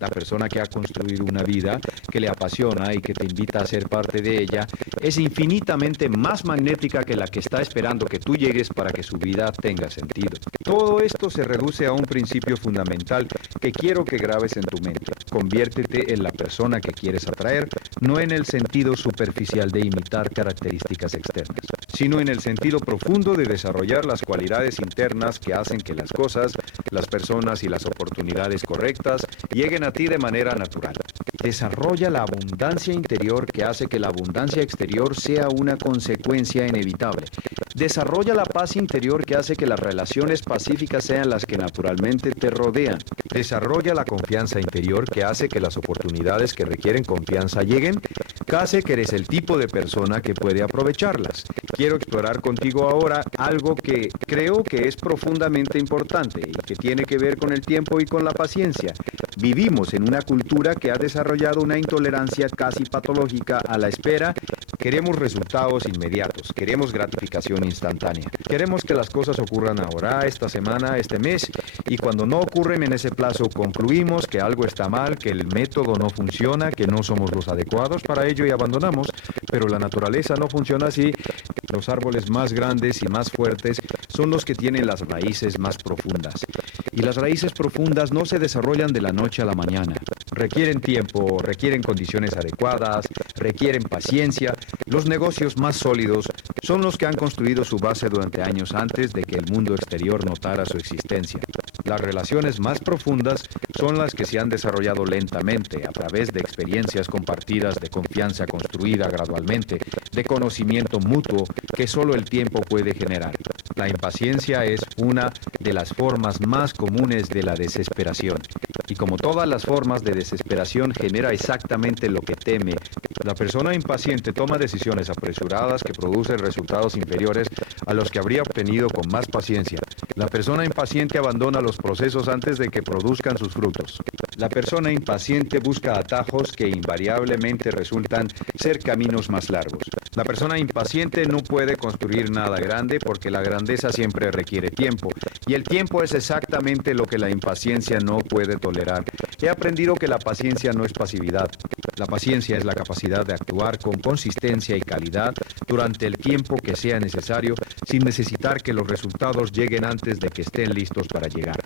La persona que ha construido una vida, que le apasiona y que te invita a ser parte de ella, es infinitamente más magnética que la que está esperando que tú llegues para que su vida tenga sentido. Todo esto se reduce a un principio fundamental que quiero que grabes en tu mente. Conviértete en la persona que quieres atraer, no en el sentido superficial de imitar características externas, sino en el sentido profundo de desarrollar las cualidades internas que hacen que las cosas, las personas y las oportunidades correctas lleguen a ti de manera natural. Desarrolla la abundancia interior que hace que la abundancia exterior sea una consecuencia inevitable. Desarrolla la paz interior que hace que las relaciones pacíficas sean las que naturalmente te rodean. Desarrolla la confianza interior que hace que las oportunidades que requieren confianza lleguen, que hace que eres el tipo de persona que puede aprovecharlas. Quiero explorar contigo ahora algo que creo que es profundamente importante y que tiene que ver con el tiempo y con la paciencia. Vivimos en una cultura que ha desarrollado una intolerancia casi patológica a la espera. Queremos resultados inmediatos, queremos gratificación instantánea. Queremos que las cosas ocurran ahora, esta semana, este mes, y cuando no ocurren en ese plazo concluimos que algo está mal, que el método no funciona, que no somos los adecuados para ello y abandonamos, pero la naturaleza no funciona así. Los árboles más grandes y más fuertes son los que tienen las raíces más profundas. Y las raíces profundas no se desarrollan de la noche a la mañana. Requieren tiempo, requieren condiciones adecuadas, requieren paciencia. Los negocios más sólidos son los que han construido su base durante años antes de que el mundo exterior notara su existencia. Las relaciones más profundas son las que se han desarrollado lentamente a través de experiencias compartidas, de confianza construida gradualmente, de conocimiento mutuo que solo el tiempo puede generar. La impaciencia es una de las formas más comunes de la desesperación. Y como todas las formas de desesperación genera exactamente lo que teme, la persona impaciente toma decisiones apresuradas que producen resultados inferiores a los que habría obtenido con más paciencia. La persona impaciente abandona los procesos antes de que produzcan sus frutos. La persona impaciente busca atajos que invariablemente resultan ser caminos más largos. La persona impaciente no puede construir nada grande porque la grandeza siempre requiere tiempo, y el tiempo es exactamente lo que la impaciencia no puede tolerar. he aprendido que la paciencia no es pasividad. La paciencia es la capacidad de actuar con consistencia y calidad durante el tiempo que sea necesario, sin necesitar que los resultados lleguen antes de que estén listos para llegar.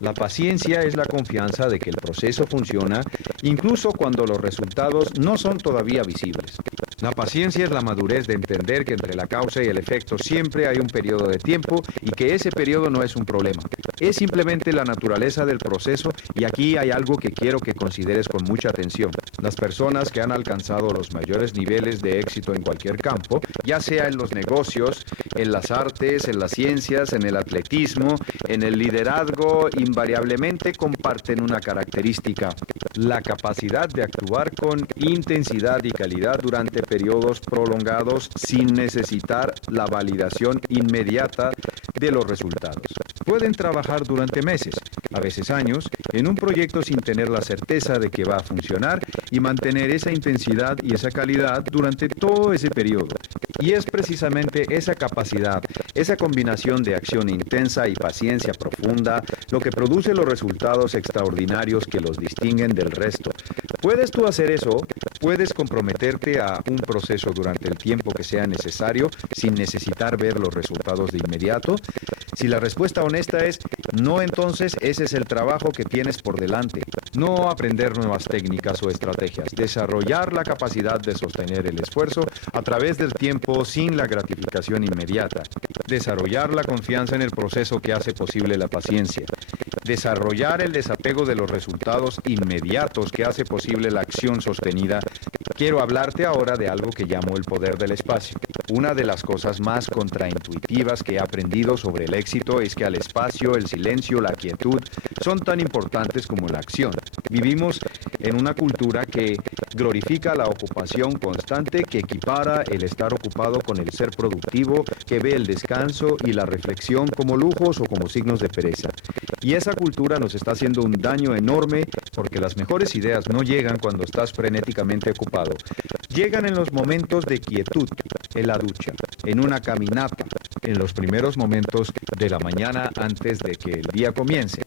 La paciencia es la confianza de que el proceso funciona, incluso cuando los resultados no son todavía visibles. La paciencia es la madurez de entender que entre la causa y el efecto siempre hay un periodo de tiempo y que ese periodo no es un problema. Es simplemente la naturaleza del proceso, y aquí hay algo que quiero que consideres con mucha atención. Las personas que han alcanzado los mayores niveles de éxito en cualquier campo, ya sea en los negocios, en las artes, en las ciencias, en el atletismo, en el liderazgo, invariablemente comparten una característica: la capacidad de actuar con intensidad y calidad durante periodos prolongados sin necesitar la validación inmediata de los resultados. Pueden trabajar durante meses, a veces años, en un proyecto sin tener la certeza de que va a funcionar y mantener esa intensidad y esa calidad durante todo ese periodo. Y es precisamente esa capacidad, esa combinación de acción intensa y paciencia profunda, lo que produce los resultados extraordinarios que los distinguen del resto. ¿Puedes tú hacer eso? ¿Puedes comprometerte a un proceso durante el tiempo que sea necesario sin necesitar ver los resultados de inmediato? Si la respuesta honesta es no, entonces ese es el trabajo que tienes por delante. No aprender nuevas técnicas o estrategias, desarrollar la capacidad de sostener el esfuerzo a través del tiempo sin la gratificación inmediata. Desarrollar la confianza en el proceso que hace posible la paciencia. Desarrollar el desapego de los resultados inmediatos que hace posible la acción sostenida. Quiero hablarte ahora de algo que llamo el poder del espacio. Una de las cosas más contraintuitivas que he aprendido sobre el éxito es que el espacio, el silencio, la quietud son tan importantes como la acción. Vivimos en una cultura que glorifica la ocupación constante, que equipara el estar ocupado con el ser productivo, que ve el descanso y la reflexión como lujos o como signos de pereza. Y esa cultura nos está haciendo un daño enorme, porque las mejores ideas no llegan cuando estás frenéticamente ocupado. Llegan en los momentos de quietud, en la ducha, en una caminata, en los primeros momentos de la mañana antes de que el día comience.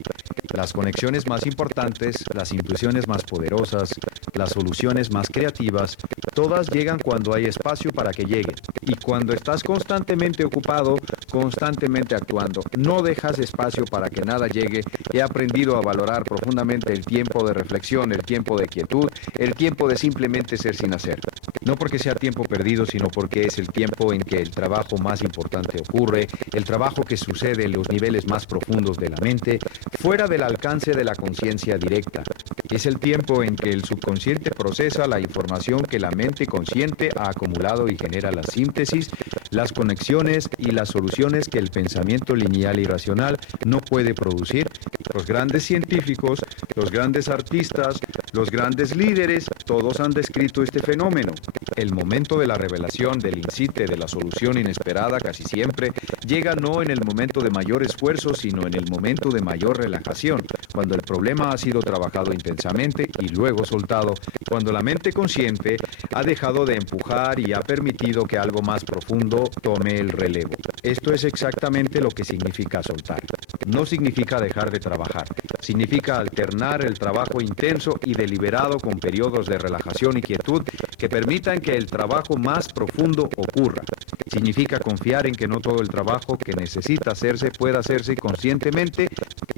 Las conexiones más importantes, las intuiciones más poderosas, las soluciones más creativas, todas llegan cuando hay espacio para que lleguen. Y cuando estás constantemente ocupado, constantemente actuando, no dejas espacio para que nada llegue. He aprendido a valorar profundamente el tiempo de reflexión, el tiempo de quietud, el tiempo de simplemente ser sin hacer. No porque sea tiempo perdido, sino porque es el tiempo en que el trabajo más importante ocurre, el trabajo que sucede en los niveles más profundos de la mente, fuera del alcance de la conciencia directa. Es el tiempo en que el subconsciente procesa la información que la mente consciente ha acumulado y genera la síntesis, las conexiones y las soluciones que el pensamiento lineal y racional no puede producir. Los grandes científicos, los grandes artistas, los grandes líderes, todos han descrito este fenómeno. El momento de la revelación, del incite, de la solución inesperada, casi siempre, llega no en el momento de mayor esfuerzo, sino en el momento de mayor relajación, cuando el problema ha sido trabajado intensamente y luego soltado, cuando la mente consciente ha dejado de empujar y ha permitido que algo más profundo tome el relevo. Esto es exactamente lo que significa soltar. No significa dejar de trabajar, significa alternar el trabajo intenso y deliberado con periodos de relajación y quietud que permitan que el trabajo más profundo ocurra. Significa confiar en que no todo el trabajo que necesita hacerse pueda hacerse conscientemente.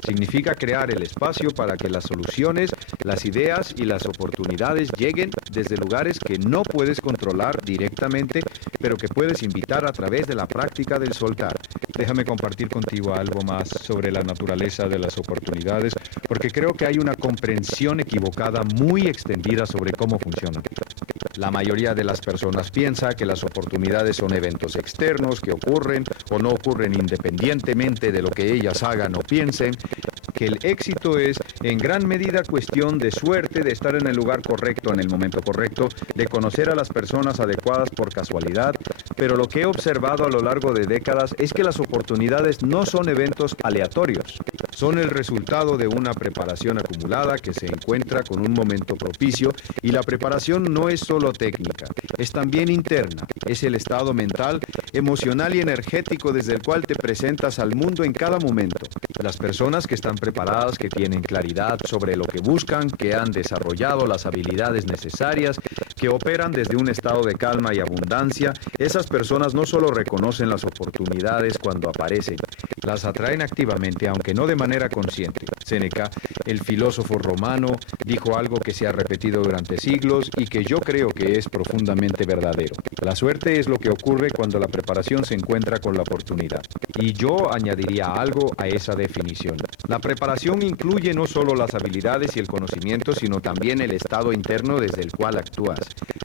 Significa crear el espacio para que las soluciones, las ideas y las oportunidades lleguen desde lugares que no puedes controlar directamente, pero que puedes invitar a través de la práctica del soltar. Déjame compartir contigo algo más sobre la naturaleza de las oportunidades, porque creo que hay una comprensión equivocada muy extendida sobre cómo funcionan. La mayoría de las personas piensa que las oportunidades son eventos externos que ocurren o no ocurren independientemente de lo que ellas hagan o piensen, que el éxito es en gran medida cuestión de suerte, de estar en el lugar correcto en el momento correcto, de conocer a las personas adecuadas por casualidad, pero lo que he observado a lo largo de décadas es que las oportunidades no son eventos aleatorios, son el resultado de una preparación acumulada que se encuentra con un momento propicio, y la preparación no es solo técnica, es también interna, es el estado mental, emocional y energético desde el cual te presentas al mundo en cada momento. Las personas que están preparadas, que tienen claridad sobre lo que buscan, que han desarrollado las habilidades necesarias, que operan desde un estado de calma y abundancia, esas personas no solo reconocen las oportunidades cuando aparecen, las atraen activamente, aunque no de manera consciente. Séneca, el filósofo romano, dijo algo que se ha repetido durante siglos y que yo creo que es profundamente verdadero. La suerte es lo que ocurre cuando la preparación se encuentra con la oportunidad. Y yo añadiría algo a esa definición. La preparación incluye no solo las habilidades y el conocimiento, sino también el estado interno desde el cual actúas.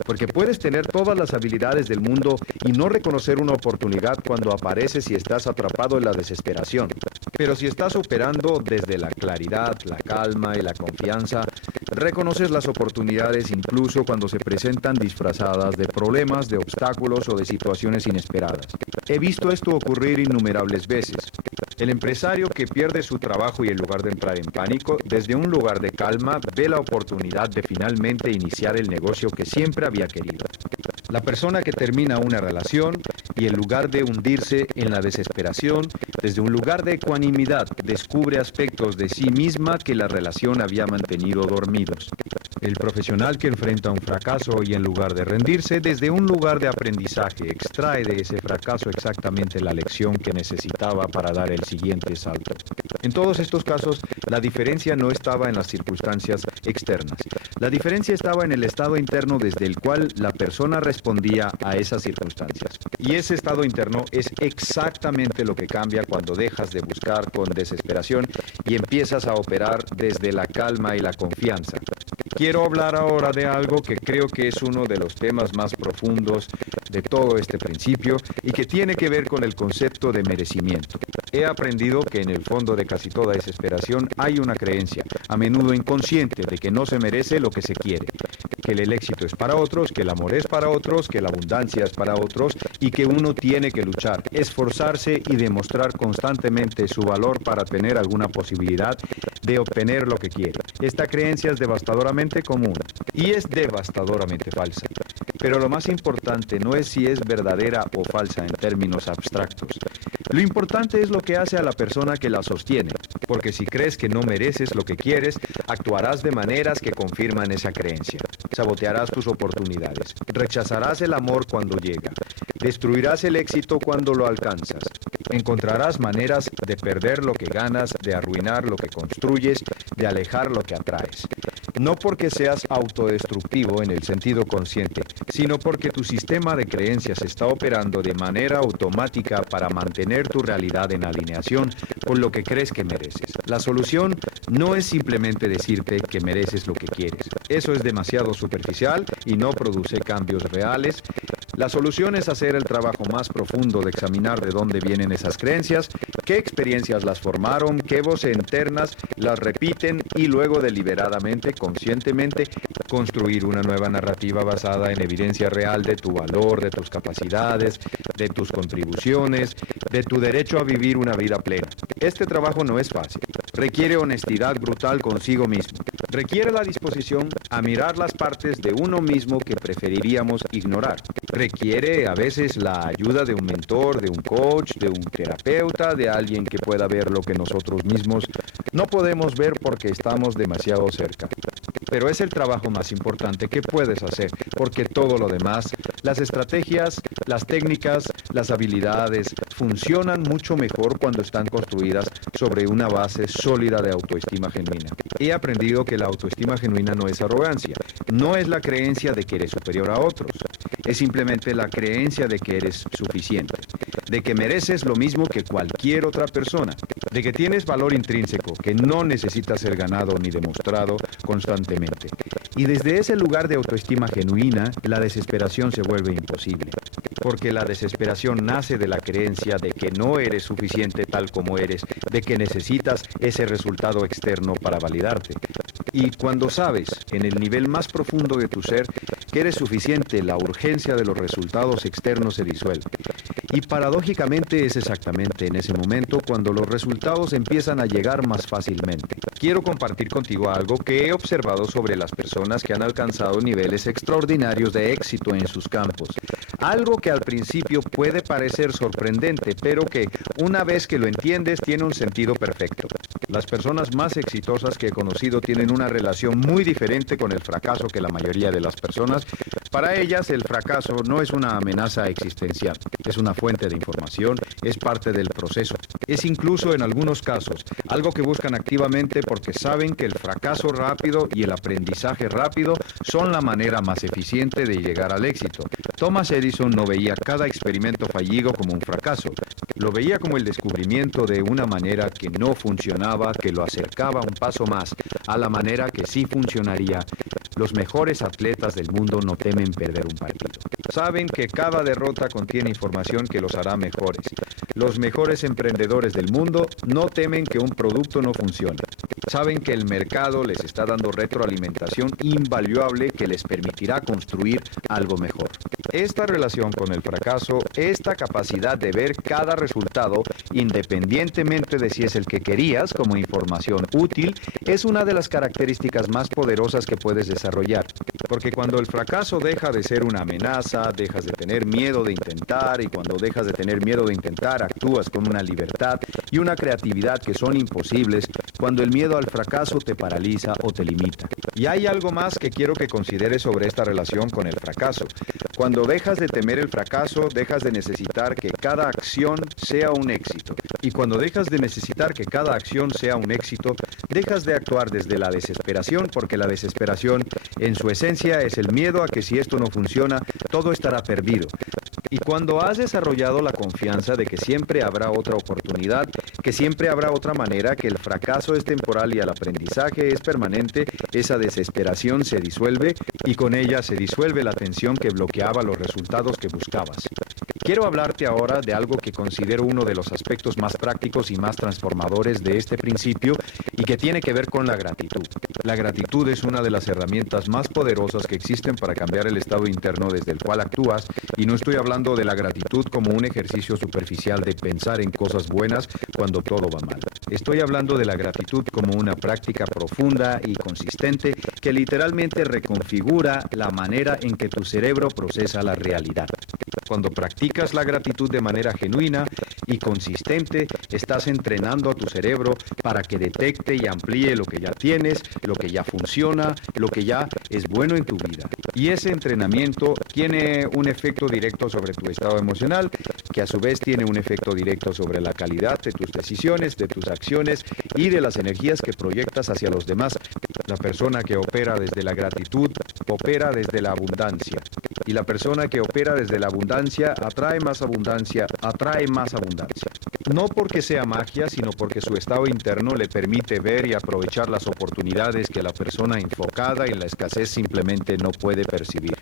Porque puedes tener todas las habilidades del mundo y no reconocer una oportunidad cuando aparece si estás atrapado en la desesperación. Pero si estás operando desde la claridad, la calma y la confianza, reconoces las oportunidades incluso cuando se presentan disfrazadas de problemas, de obstáculos o de situaciones inesperadas. He visto esto ocurrir innumerables veces. El empresario que pierde su trabajo y en lugar de entrar en pánico, desde un lugar de calma, ve la oportunidad de finalmente iniciar el negocio que siempre había querido. La persona que termina una relación y en lugar de hundirse en la desesperación, desde un lugar de ecuanimidad, descubre aspectos de sí misma que la relación había mantenido dormidos. El profesional que enfrenta un fracaso y en lugar de rendirse, desde un lugar de aprendizaje, extrae de ese fracaso exactamente la lección que necesitaba para dar el siguiente salto. En todos estos casos, la diferencia no estaba en las circunstancias externas. La diferencia estaba en el estado interno desde el cual la persona respondía a esas circunstancias. Y ese estado interno es exactamente lo que cambia cuando dejas de buscar con desesperación y empiezas a operar desde la calma y la confianza. Quiero hablar ahora de algo que creo que es uno de los temas más profundos de todo este principio y que tiene que ver con el concepto de merecimiento. He aprendido que en el fondo de casi toda desesperación hay una creencia, a menudo inconsciente, de que no se merece lo que se quiere, que el éxito es para otros, que el amor es para otros, que la abundancia es para otros y que uno tiene que luchar, esforzarse y demostrar constantemente su valor para tener alguna posibilidad de obtener lo que quiere. Esta creencia es devastadoramente común y es devastadoramente falsa. Pero lo más importante no es si es verdadera o falsa en términos abstractos. Lo importante es lo que hace a la persona que la sostiene, porque si crees que no mereces lo que quieres, actuarás de maneras que confirman esa creencia. Sabotearás tus oportunidades, rechazarás el amor cuando llega, destruirás el éxito cuando lo alcanzas, encontrarás maneras de perder lo que ganas, de arruinar lo que construyes, de alejar lo que atraes. No porque seas autodestructivo en el sentido consciente, sino porque tu sistema de creencias está operando de manera automática para mantener tu realidad en alineación con lo que crees que mereces. La solución no es simplemente decirte que mereces lo que quieres. Eso es demasiado superficial y no produce cambios reales. La solución es hacer el trabajo más profundo de examinar de dónde vienen esas creencias, qué experiencias las formaron, qué voces internas las repiten y luego deliberadamente, conscientemente, construir una nueva narrativa basada en evidencia real de tu valor, de tus capacidades, de tus contribuciones, de tu derecho a vivir una vida plena. Este trabajo no es fácil. Requiere honestidad brutal consigo mismo. Requiere la disposición a mirar las partes de uno mismo que preferiríamos ignorar. Requiere a veces la ayuda de un mentor, de un coach, de un terapeuta, de alguien que pueda ver lo que nosotros mismos no podemos ver porque estamos demasiado cerca. Pero es el trabajo más importante que puedes hacer, porque todo lo demás, las estrategias, las técnicas, las habilidades, funcionan mucho mejor cuando están construidas sobre una base sólida de autoestima genuina. He aprendido que la autoestima genuina no es arrogancia, no es la creencia de que eres superior a otros, es simplemente la creencia de que eres suficiente, de que mereces lo mismo que cualquier otra persona, de que tienes valor intrínseco que no necesita ser ganado ni demostrado constantemente. Y desde ese lugar de autoestima genuina, la desesperación se vuelve imposible, porque la desesperación nace de la creencia de que no eres suficiente tal como eres, de que necesitas ese resultado externo para validarte. Y cuando sabes, en el nivel más profundo de tu ser, que eres suficiente, la urgencia de los resultados externos se disuelve. Y paradójicamente es exactamente en ese momento cuando los resultados empiezan a llegar más fácilmente. Quiero compartir contigo algo que he observado sobre las personas que han alcanzado niveles extraordinarios de éxito en sus campos. Algo que al principio puede parecer sorprendente, pero que una vez que lo entiendes tiene un sentido perfecto. Las personas más exitosas que he conocido tienen una relación muy diferente con el fracaso que la mayoría de las personas. Para ellas el fracaso no es una amenaza existencial, es una fuente de información, es parte del proceso. Es incluso en algunos casos algo que buscan activamente porque saben que el fracaso rápido y el aprendizaje rápido son la manera más eficiente de llegar al éxito. Thomas Edison no veía cada experimento fallido como un fracaso, lo veía como el descubrimiento de una manera que no funcionaba, que lo acercaba un paso más a la manera que sí funcionaría. Los mejores atletas del mundo no temen perder un partido. Saben que cada derrota contiene información que los hará mejores. Los mejores emprendedores del mundo no temen que un producto no funcione. Saben que el mercado les está dando retroalimentación invaluable que les permitirá construir algo mejor. Esta relación con el fracaso, esta capacidad de ver cada resultado, independientemente de si es el que querías como información útil, es una de las características más poderosas que puedes desarrollar. Porque cuando el fracaso deja de ser una amenaza, dejas de tener miedo de intentar, y cuando dejas de tener miedo de intentar, actúas con una libertad y una creatividad que son imposibles, cuando el miedo al fracaso te paraliza o te limita. Y hay algo más que quiero que consideres sobre esta relación con el fracaso. Cuando dejas de temer el fracaso, dejas de necesitar que cada acción sea un éxito. Y cuando dejas de necesitar que cada acción sea un éxito, dejas de actuar desde la desesperación, porque la desesperación en su esencia es el miedo a que si esto no funciona, todo estará perdido. Y cuando has desarrollado la confianza de que siempre habrá otra oportunidad, que siempre habrá otra manera, que el fracaso es temporal y el aprendizaje es permanente, esa desesperación se disuelve y con ella se disuelve la tensión que bloqueaba los resultados que buscabas. Quiero hablarte ahora de algo que considero uno de los aspectos más prácticos y más transformadores de este principio y que tiene que ver con la gratitud. La gratitud es una de las herramientas más poderosas que existen para cambiar el estado interno desde el cual actúas, y no estoy hablando de la gratitud como un ejercicio superficial de pensar en cosas buenas cuando todo va mal. Estoy hablando de la gratitud como una práctica profunda y consistente que literalmente reconfigura la manera en que tu cerebro procesa la realidad. Cuando practicas la gratitud de manera genuina y consistente, estás entrenando a tu cerebro para que detecte y amplíe lo que ya tienes, lo que ya funciona, lo que ya es bueno en tu vida. Y ese entrenamiento tiene un efecto directo sobre tu estado emocional, que a su vez tiene un efecto directo sobre la calidad de tus decisiones, de tus acciones y de las energías que proyectas hacia los demás. La persona que opera desde la gratitud opera desde la abundancia. Y la persona que opera desde la abundancia atrae más abundancia, atrae más abundancia. No porque sea magia, sino porque su estado interno le permite ver y aprovechar las oportunidades que la persona enfocada en la escasez simplemente no puede percibir.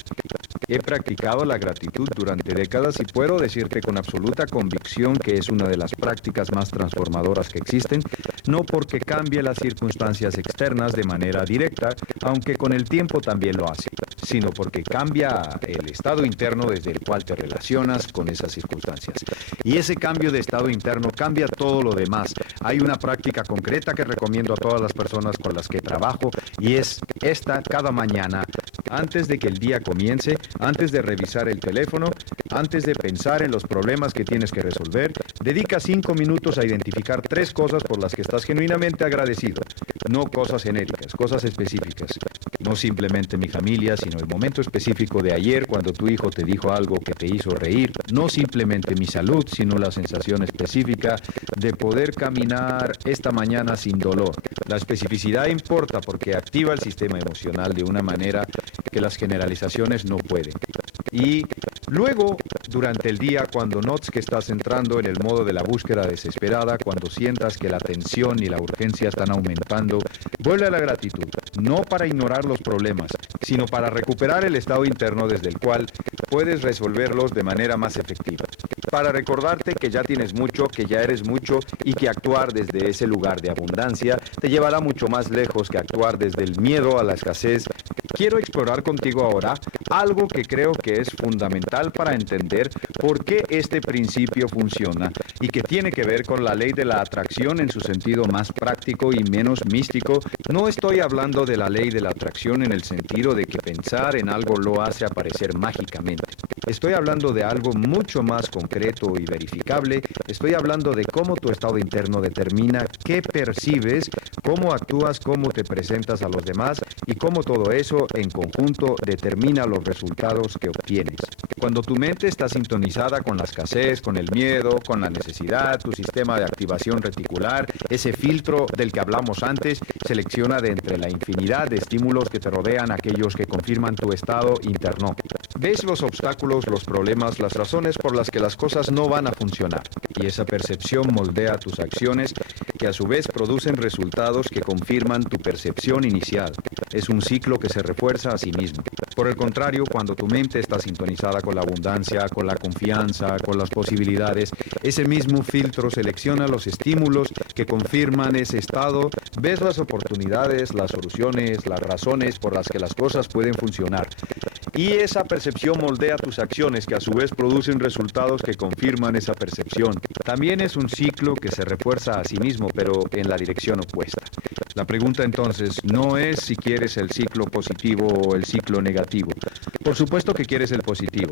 He practicado la gratitud durante décadas y puedo decirte con absoluta convicción que es una de las prácticas más transformadoras que existen, no porque cambie las circunstancias externas de manera directa, aunque con el tiempo también lo hace, sino porque cambia el estado interno desde el cual te relacionas con esas circunstancias. Y ese cambio de estado interno cambia todo lo demás. Hay una práctica concreta que recomiendo a todas las personas con las que trabajo y es esta: cada mañana, antes de que el día comience, antes de revisar el teléfono, antes de pensar en los problemas que tienes que resolver, dedica 5 minutos a identificar 3 cosas por las que estás genuinamente agradecido. No cosas genéricas, cosas específicas. No simplemente mi familia, sino el momento específico de ayer cuando tu hijo te dijo algo que te hizo reír. No simplemente mi salud, sino la sensación específica de poder caminar esta mañana sin dolor. La especificidad importa porque activa el sistema emocional de una manera que las generalizaciones no pueden. Y luego, durante el día, cuando notes que estás entrando en el modo de la búsqueda desesperada, cuando sientas que la tensión y la urgencia están aumentando, vuelve a la gratitud, no para ignorar los problemas, sino para recuperar el estado interno desde el cual puedes resolverlos de manera más efectiva. Para recordarte que ya tienes mucho, que ya eres mucho y que actuar desde ese lugar de abundancia te llevará mucho más lejos que actuar desde el miedo a la escasez Quiero explorar contigo ahora algo que creo que es fundamental para entender por qué este principio funciona y que tiene que ver con la ley de la atracción en su sentido más práctico y menos místico. No estoy hablando de la ley de la atracción en el sentido de que pensar en algo lo hace aparecer mágicamente. Estoy hablando de algo mucho más concreto y verificable. Estoy hablando de cómo tu estado interno determina qué percibes, cómo actúas, cómo te presentas a los demás y cómo todo eso en conjunto determina los resultados que obtienes. Cuando tu mente está sintonizada con la escasez, con el miedo, con la necesidad, tu sistema de activación reticular, ese filtro del que hablamos antes, selecciona de entre la infinidad de estímulos que te rodean aquellos que confirman tu estado interno. Ves los obstáculos, los problemas, las razones por las que las cosas no van a funcionar. Y esa percepción moldea tus acciones, que a su vez producen resultados que confirman tu percepción inicial. Es un ciclo que se refuerza a sí mismo. Por el contrario, cuando tu mente está sintonizada con la abundancia, con la confianza, con las posibilidades, ese mismo filtro selecciona los estímulos que confirman ese estado. Ves las oportunidades, las soluciones, las razones por las que las cosas pueden funcionar. Y esa percepción moldea tus acciones, que a su vez producen resultados que confirman esa percepción. También es un ciclo que se refuerza a sí mismo, pero en la dirección opuesta. La pregunta entonces no es si quieres el ciclo positivo o el ciclo negativo. Por supuesto que quieres el positivo.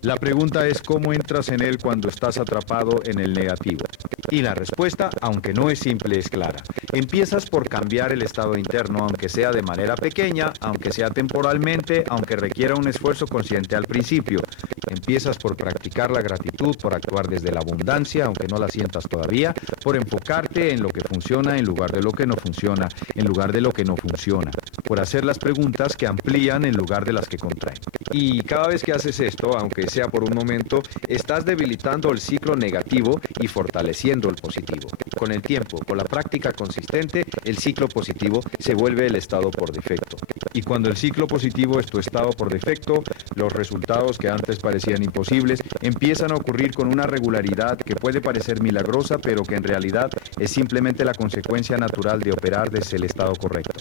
La pregunta es cómo entras en él cuando estás atrapado en el negativo. Y la respuesta, aunque no es simple, es clara. Empiezas por cambiar el estado interno, aunque sea de manera pequeña, aunque sea temporalmente, aunque requiera un esfuerzo consciente al principio. Empiezas por practicar la gratitud, por actuar desde la abundancia, aunque no la sientas todavía, por enfocarte en lo que funciona en lugar de lo que no funciona, en lugar de lo que no funciona, por hacer las preguntas que amplían en lugar de las que contraen. Y cada vez que haces esto, aunque sea por un momento, estás debilitando el ciclo negativo y fortaleciendo el positivo. Con el tiempo, con la práctica consistente, el ciclo positivo se vuelve el estado por defecto. Y cuando el ciclo positivo es tu estado por defecto, los resultados que antes parecían imposibles empiezan a ocurrir con una regularidad que puede parecer milagrosa, pero que en realidad es simplemente la consecuencia natural de operar desde el estado correcto.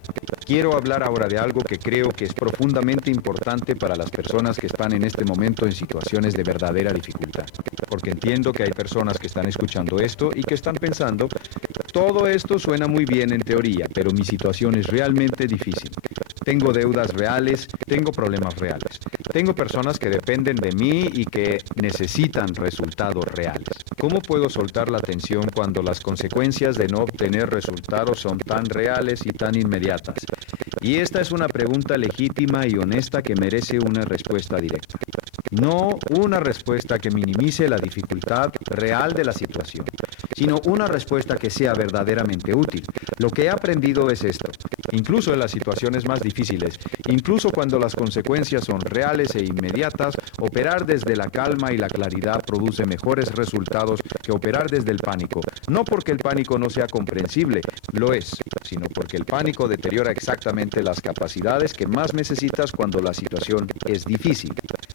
Quiero hablar ahora de algo que creo que es profundamente importante para las personas que están en este momento en situaciones de verdadera dificultad. Porque entiendo que hay personas que están escuchando esto y que están pensando, todo esto suena muy bien en teoría, pero mi situación es realmente difícil. Tengo deudas reales, tengo problemas reales. Tengo personas que dependen de mí y que necesitan resultados reales. ¿Cómo puedo soltar la tensión cuando las consecuencias de no obtener resultados son tan reales y tan inmediatas? Y esta es una pregunta legítima y honesta que merece una respuesta directa. No una respuesta que minimice la dificultad real de la situación, sino una respuesta que sea verdaderamente útil. Lo que he aprendido es esto. Incluso en las situaciones más difíciles, incluso cuando las consecuencias son reales e inmediatas, operar desde la calma y la claridad produce mejores resultados que operar desde el pánico. No porque el pánico no sea comprensible, lo es, sino porque el pánico deteriora exactamente las capacidades que más necesitas cuando la situación es difícil.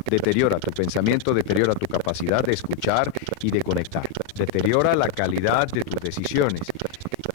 Deteriora tu pensamiento, deteriora tu capacidad de escuchar y de conectar. Deteriora la calidad de tus decisiones.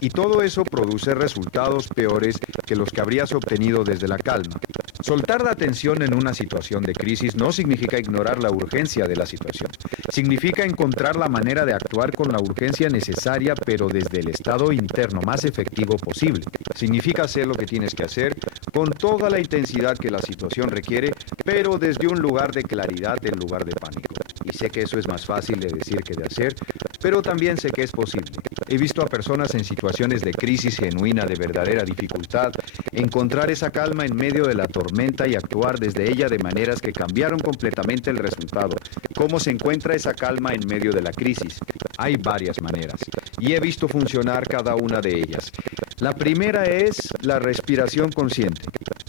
Y todo eso produce resultados peores que los que habrías obtenido desde la calma. Soltar la atención en una situación de crisis no significa ignorar la urgencia de la situación. Significa encontrar la manera de actuar con la urgencia necesaria, pero desde el estado interno más efectivo posible. Significa hacer lo que tienes que hacer con toda la intensidad que la situación requiere, pero desde un lugar de claridad en lugar de pánico. Y sé que eso es más fácil de decir que de hacer, pero también sé que es posible. He visto a personas en situaciones de crisis genuina, de verdadera dificultad, encontrar esa calma en medio de la tormenta y actuar desde ella de maneras que cambiaron completamente el resultado. ¿Cómo se encuentra esa calma en medio de la crisis? Hay varias maneras, y he visto funcionar cada una de ellas. La primera es la respiración consciente,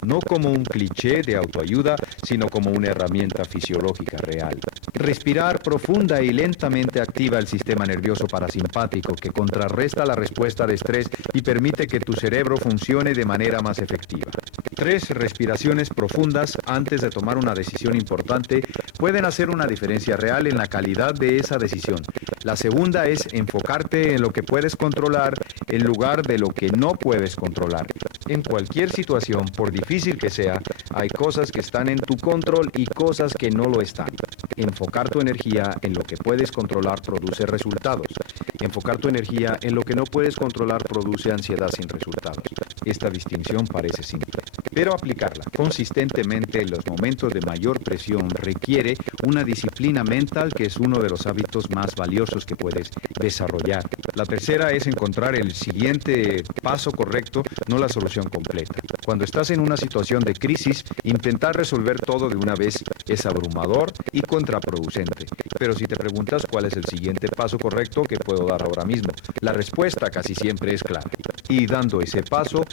no como un cliché de autoayuda, sino como una herramienta fisiológica real. Respirar profunda y lentamente activa el sistema nervioso parasimpático, que contrarresta la respuesta de estrés y permite que tu cerebro funcione de manera más efectiva. 3 respiraciones profundas antes de tomar una decisión importante pueden hacer una diferencia real en la calidad de esa decisión. La segunda es enfocarte en lo que puedes controlar en lugar de lo que no puedes controlar. En cualquier situación, por difícil que sea, hay cosas que están en tu control y cosas que no lo están. Enfocar tu energía en lo que puedes controlar produce resultados. Enfocar tu energía en lo que no puedes controlar produce ansiedad sin resultados. Esta distinción parece simple, pero aplicarla consistentemente en los momentos de mayor presión requiere una disciplina mental que es uno de los hábitos más valiosos que puedes desarrollar. La tercera es encontrar el siguiente paso correcto, no la solución completa. Cuando estás en una situación de crisis, intentar resolver todo de una vez es abrumador y contraproducente. Pero si te preguntas cuál es el siguiente paso correcto que puedo dar ahora mismo, la respuesta casi siempre es clara. Y dando ese paso,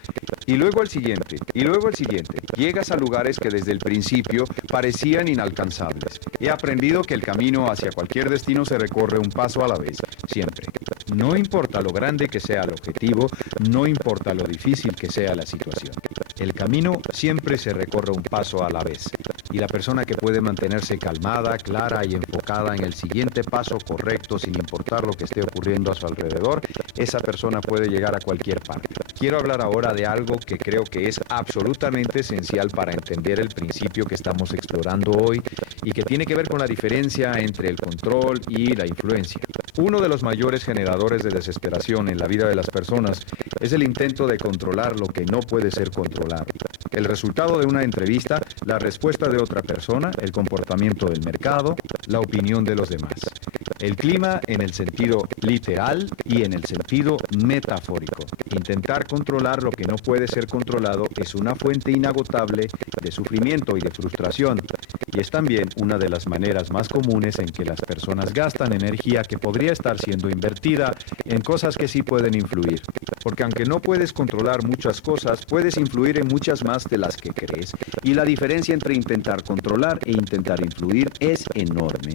y luego el siguiente, y luego el siguiente, llegas a lugares que desde el principio parecían inalcanzables. He aprendido que el camino hacia cualquier destino se recorre un paso a la vez, siempre. No importa lo grande que sea el objetivo, no importa lo difícil que sea la situación. El camino siempre se recorre un paso a la vez. Y la persona que puede mantenerse calmada, clara y enfocada en el siguiente paso correcto sin importar lo que esté ocurriendo a su alrededor, esa persona puede llegar a cualquier parte. Quiero hablar ahora de algo que creo que es absolutamente esencial para entender el principio que estamos explorando hoy y que tiene que ver con la diferencia entre el control y la influencia. Uno de los mayores generadores de desesperación en la vida de las personas es el intento de controlar lo que no puede ser controlado. El resultado de una entrevista, la respuesta de otra persona, el comportamiento del mercado, la opinión de los demás. El clima en el sentido literal y en el sentido metafórico. Intentar controlar lo que no puede ser controlado es una fuente inagotable de sufrimiento y de frustración. Y es también una de las maneras más comunes en que las personas gastan energía que podría estar siendo invertida en cosas que sí pueden influir. Porque aunque no puedes controlar muchas cosas, puedes influir en muchas más de las que crees. Y la diferencia entre intentar controlar e intentar influir es enorme.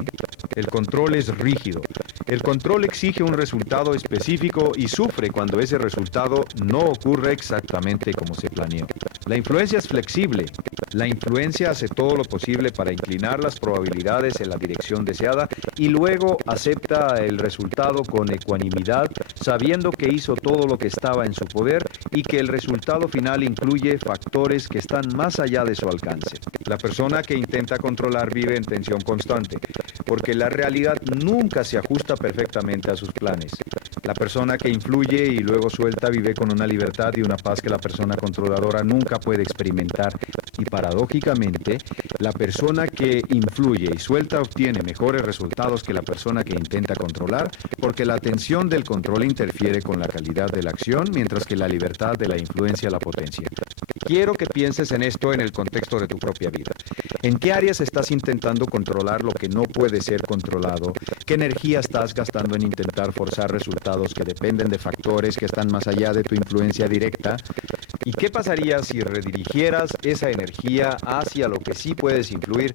El control es rígido. El control exige un resultado específico y sufre cuando ese resultado no ocurre exactamente como se planeó. La influencia es flexible. La influencia hace todo lo posible para inclinar las probabilidades en la dirección deseada y luego acepta el resultado con ecuanimidad, sabiendo que hizo todo lo que estaba en su poder y que el resultado final incluye factores que están más allá de su alcance. La persona que intenta controlar vive en tensión constante, porque la realidad nunca se ajusta perfectamente a sus planes. La persona que influye y luego suelta vive con una libertad y una paz que la persona controladora nunca puede experimentar. Y paradójicamente, la persona que influye y suelta obtiene mejores resultados que la persona que intenta controlar, porque la tensión del control interfiere con la calidad de la acción, mientras que la libertad de la influencia la potencia. Quiero que pienses en esto en el contexto de tu propia vida. ¿En qué áreas estás intentando controlar lo que no puede ser controlado? ¿Qué energía estás gastando en intentar forzar resultados que dependen de factores que están más allá de tu influencia directa? ¿Y qué pasaría si redirigieras esa energía hacia lo que sí puedes influir,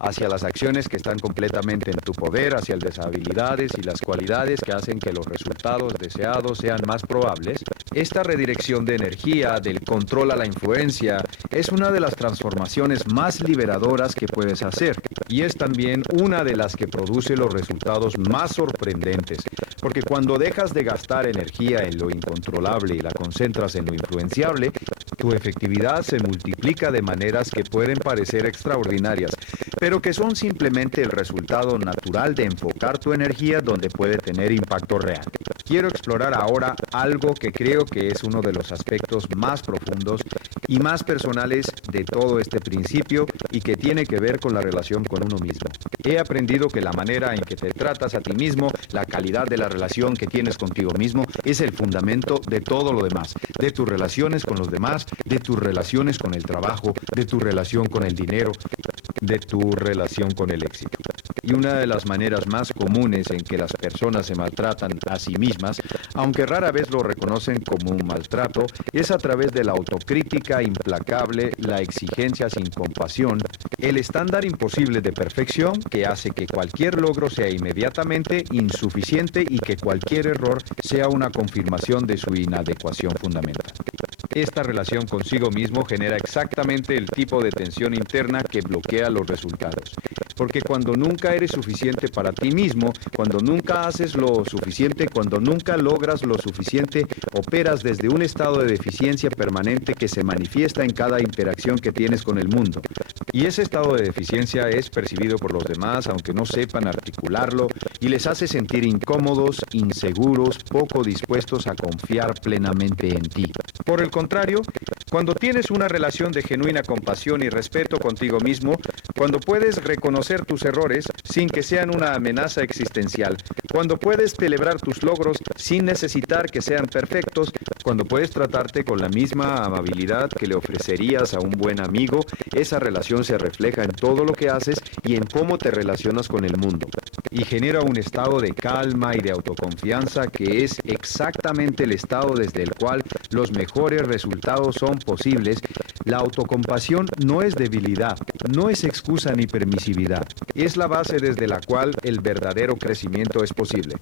hacia las acciones que están completamente en tu poder, hacia las habilidades y las cualidades que hacen que los resultados deseados sean más probables? Esta redirección de energía del control a la influencia es una de las transformaciones más liberadoras que puedes hacer y es también una de las que produce los resultados más sorprendentes, porque cuando dejas de gastar energía en lo incontrolable y la concentras en lo influenciable, tu efectividad se multiplica de maneras que pueden parecer extraordinarias, pero que son simplemente el resultado natural de enfocar tu energía donde puede tener impacto real. Quiero explorar ahora algo que creo que es uno de los aspectos más profundos y más personales de todo este principio y que tiene que ver con la relación con uno mismo. He aprendido que la manera en que te tratas a ti mismo, la calidad de la relación que tienes contigo mismo, es el fundamento de todo lo demás, de tus relaciones con los demás, de tus relaciones con el trabajo, de tu relación con el dinero, de tu relación con el éxito. Y una de las maneras más comunes en que las personas se maltratan a sí mismas, aunque rara vez lo reconocen como un maltrato, es a través de la autocrítica implacable, la exigencia sin compasión, el estándar imposible de perfección que hace que cualquier logro sea inmediatamente insuficiente y que cualquier error sea una confirmación de su inadecuación fundamental. Esta relación consigo mismo genera exactamente el tipo de tensión interna que bloquea los resultados. Porque cuando nunca eres suficiente para ti mismo, cuando nunca haces lo suficiente, cuando nunca logras lo suficiente, operas desde un estado de deficiencia permanente que se manifiesta en cada interacción que tienes con el mundo. Y ese estado de deficiencia es percibido por los demás, aunque no sepan articularlo, y les hace sentir incómodos, inseguros, poco dispuestos a confiar plenamente en ti. Por el contrario, cuando tienes una relación de genuina compasión y respeto contigo mismo, cuando puedes reconocer tus errores sin que sean una amenaza existencial, cuando puedes celebrar tus logros sin necesitar que sean perfectos, cuando puedes tratarte con la misma amabilidad que le ofrecerías a un buen amigo, esa relación se refleja en todo lo que haces y en cómo te relacionas con el mundo. Y genera un estado de calma y de autoconfianza que es exactamente el estado desde el cual los mejores resultados son posibles. La autocompasión no es debilidad, no es excusa ni permisividad. Es la base desde la cual el verdadero crecimiento es posible.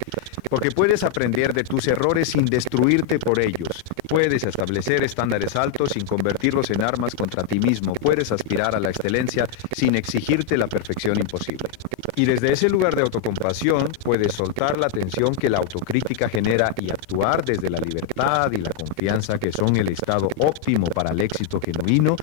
Porque puedes aprender de tus errores sin destruirte por ellos. Puedes establecer estándares altos sin convertirlos en armas contra ti mismo. Puedes aspirar a la excelencia sin exigirte la perfección imposible. Y desde ese lugar de autocompasión puedes soltar la tensión que la autocrítica genera y actuar desde la libertad y la confianza que son el estado óptimo para el éxito genuino.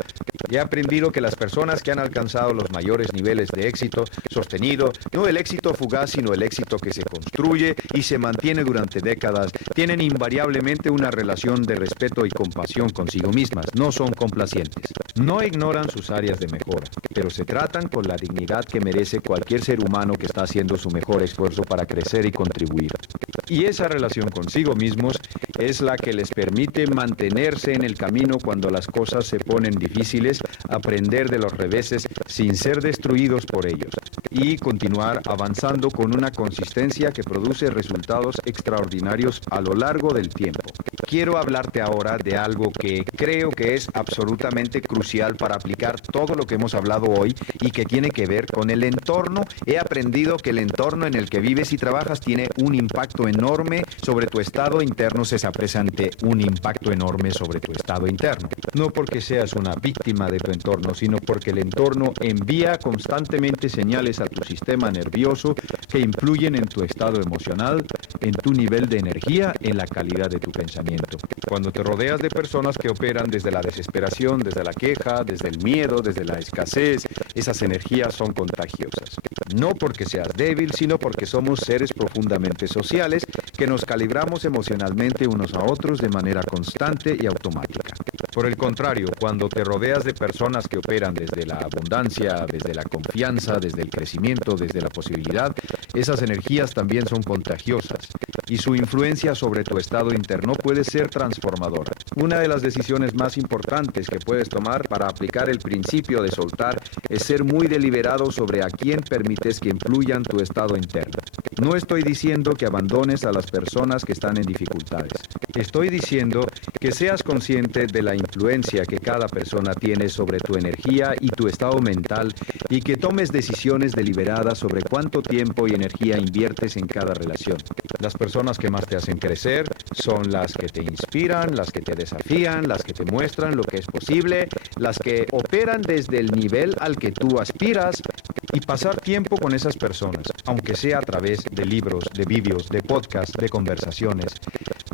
He aprendido que las personas que han alcanzado los mayores niveles de éxito sostenido, no el éxito fugaz, sino el éxito que se construye y se mantiene durante décadas, tienen invariablemente una relación de respeto y compasión consigo mismas. No son complacientes. No ignoran sus áreas de mejora, pero se tratan con la dignidad que merece cualquier ser humano que está haciendo su mejor esfuerzo para crecer y contribuir. Y esa relación consigo mismos es la que les permite mantenerse en el camino cuando las cosas se ponen difíciles, aprender de los reveses sin ser destruidos por ellos y continuar avanzando con una consistencia que produce resultados extraordinarios a lo largo del tiempo. Quiero hablarte ahora de algo que creo que es absolutamente crucial para aplicar todo lo que hemos hablado hoy y que tiene que ver con el entorno. He aprendido que el entorno en el que vives y trabajas tiene un impacto enorme sobre tu estado interno, se aprecia ante un impacto enorme sobre tu estado interno. No porque seas una víctima de tu entorno, sino porque el entorno envía constantemente señales a tu sistema nervioso que influyen en tu estado emocional, en tu nivel de energía, en la calidad de tu pensamiento. Cuando te rodeas de personas que operan desde la desesperación, desde la queja, desde el miedo, desde la escasez, esas energías son contagiosas. No porque seas débil, sino porque somos seres profundamente sociales que nos calibramos emocionalmente unos a otros de manera constante y automática. Por el contrario, cuando te rodeas de personas que operan desde la abundancia, desde la confianza, desde el crecimiento, desde la posibilidad, esas energías también son contagiosas y su influencia sobre tu estado interno puede ser transformadora. Una de las decisiones más importantes que puedes tomar para aplicar el principio de soltar es ser muy deliberado sobre a quién permites que influyan tu estado interno. No estoy diciendo que abandones a las personas que están en dificultades. Estoy diciendo que seas consciente de la influencia que cada persona tiene sobre tu energía y tu estado mental y que tomes decisiones deliberadas sobre cuánto tiempo y energía inviertes en cada relación. Las personas que más te hacen crecer son las que te inspiran, las que te desafían, las que te muestran lo que es posible, las que operan desde el nivel al que tú aspiras. Y pasar tiempo con esas personas, aunque sea a través de libros, de vídeos, de podcasts, de conversaciones,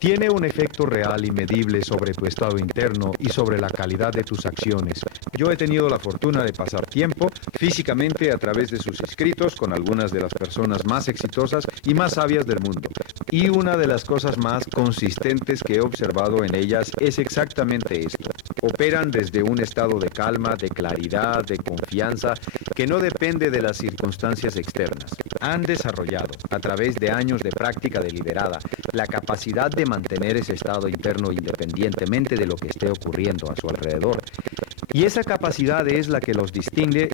tiene un efecto real y medible sobre tu estado interno y sobre la calidad de tus acciones. Yo he tenido la fortuna de pasar tiempo físicamente a través de sus escritos con algunas de las personas más exitosas y más sabias del mundo. Y una de las cosas más consistentes que he observado en ellas es exactamente esto. Operan desde un estado de calma, de claridad, de confianza, que no depende de las circunstancias externas. Han desarrollado, a través de años de práctica deliberada, la capacidad de mantener ese estado interno independientemente de lo que esté ocurriendo a su alrededor. Y esa capacidad es la que los distingue,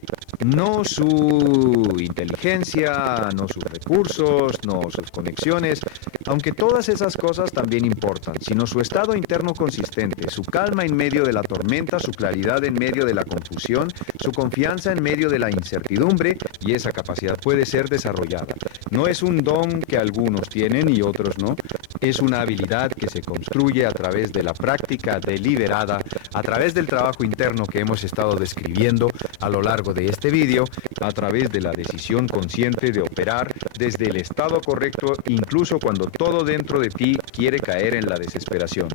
no su inteligencia, no sus recursos, no sus conexiones, aunque todas esas cosas también importan, sino su estado interno consistente, su calma en medio de la tormenta, su claridad en medio de la confusión, su confianza en medio de la incertidumbre, y esa capacidad puede ser desarrollada. No es un don que algunos tienen y otros no. Es una habilidad que se construye a través de la práctica deliberada, a través del trabajo interno que hemos estado describiendo a lo largo de este vídeo, a través de la decisión consciente de operar desde el estado correcto, incluso cuando todo dentro de ti quiere caer en la desesperación.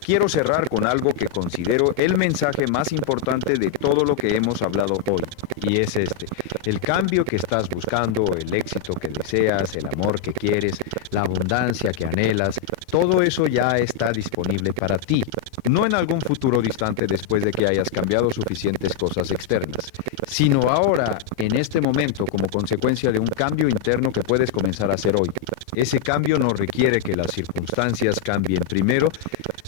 Quiero cerrar con algo que considero el mensaje más importante de todo lo que hemos hablado hoy, y es este: el cambio que estás buscando, el éxito que deseas, el amor que quieres, la abundancia que anhelas, todo eso ya está disponible para ti, no en algún futuro distante después de que hayas cambiado suficientes cosas externas, sino ahora, en este momento, como consecuencia de un cambio interno que puedes comenzar a hacer hoy. Ese cambio no requiere que las circunstancias cambien primero,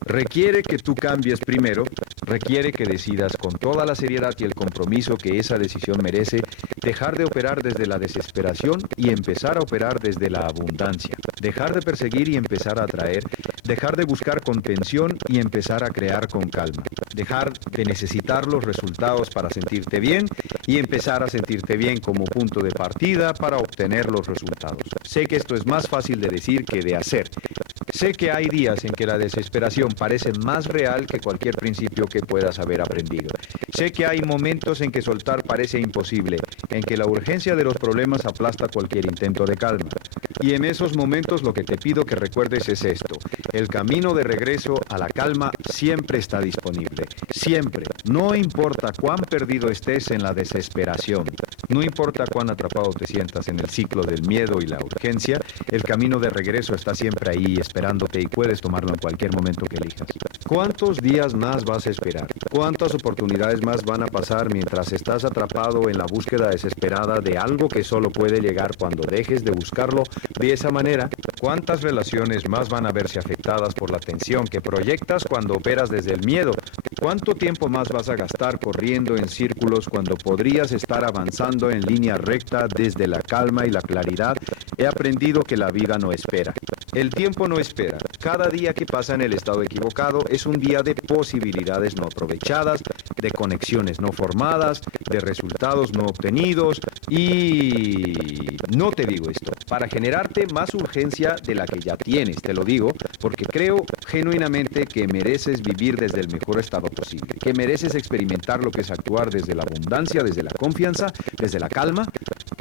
requiere que tú cambies primero, requiere que decidas con toda la seriedad y el compromiso que esa decisión merece, dejar de operar desde la desesperación y empezar a operar desde la abundancia, dejar de perseguir y empezar a atraer, dejar de buscar contención y empezar a crear con calma, dejar de necesitar los resultados para sentirte bien y empezar a sentirte bien como punto de partida para obtener los resultados. Sé que esto es más fácil de decir que de hacer. Sé que hay días en que la desesperación parece más real que cualquier principio que puedas haber aprendido. Sé que hay momentos en que soltar parece imposible, en que la urgencia de los problemas aplasta cualquier intento de calma. Y en esos momentos lo que te pido que recuerdes es esto: el camino de regreso a la calma siempre está disponible. Siempre. No importa cuán perdido estés en la desesperación, no importa cuán atrapado te sientas en el ciclo del miedo y la urgencia, el camino de regreso está siempre ahí esperándote y puedes tomarlo en cualquier momento que elijas. ¿Cuántos días más vas a esperar? ¿Cuántas oportunidades más van a pasar mientras estás atrapado en la búsqueda desesperada de algo que solo puede llegar cuando dejes de buscarlo de esa manera? ¿Cuántas relaciones más van a verse afectadas por la tensión que proyectas cuando operas desde el miedo? ¿Cuánto tiempo más vas a gastar corriendo en círculos cuando podrías estar avanzando en línea recta desde la calma y la claridad? He aprendido que la vida no espera. El tiempo no espera. Cada día que pasa en el estado equivocado es un día de posibilidades no aprovechadas, de conexiones no formadas, de resultados no obtenidos y... no te digo esto para generarte más urgencia de la que ya tienes, te lo digo, porque creo genuinamente que mereces vivir desde el mejor estado posible, que mereces experimentar lo que es actuar desde la abundancia, desde la confianza, desde la calma,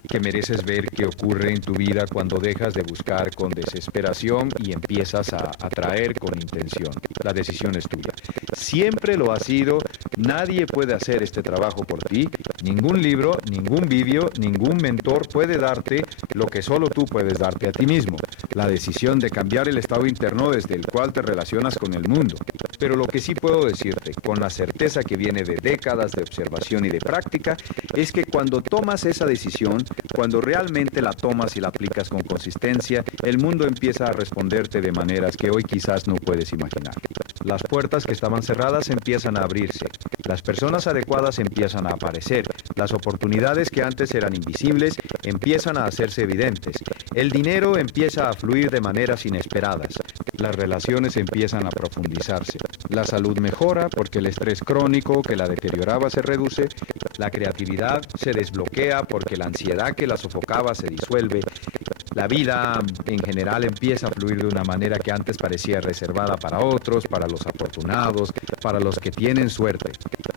que mereces ver qué ocurre en tu vida cuando dejas de buscar con desesperación y empiezas a atraer con intención. La decisión es tuya. Siempre lo ha sido. Nadie puede hacer este trabajo por ti. Ningún libro, ningún vídeo, ningún mentor puede darte lo que solo tú puedes darte a ti mismo. La decisión de cambiar el estado interno desde el cual te relacionas con el mundo. Pero lo que sí puedo decirte, con la certeza que viene de décadas de observación y de práctica, es que cuando tomas esa decisión, cuando realmente la tomas y la aplicas con consistencia, el mundo empieza a responderte de maneras que hoy quizás no puedes imaginar. Las puertas que estaban cerradas empiezan a abrirse, las personas adecuadas empiezan a aparecer, las oportunidades que antes eran invisibles empiezan a hacerse evidentes, el dinero empieza a fluir de maneras inesperadas, las relaciones empiezan a profundizarse, la salud mejora porque el estrés crónico que la deterioraba se reduce, la creatividad se desbloquea porque la ansiedad que la sofocaba se disuelve, la vida en general empieza a fluir de una manera que antes parecía reservada para otros, para los afortunados, para los que tienen suerte.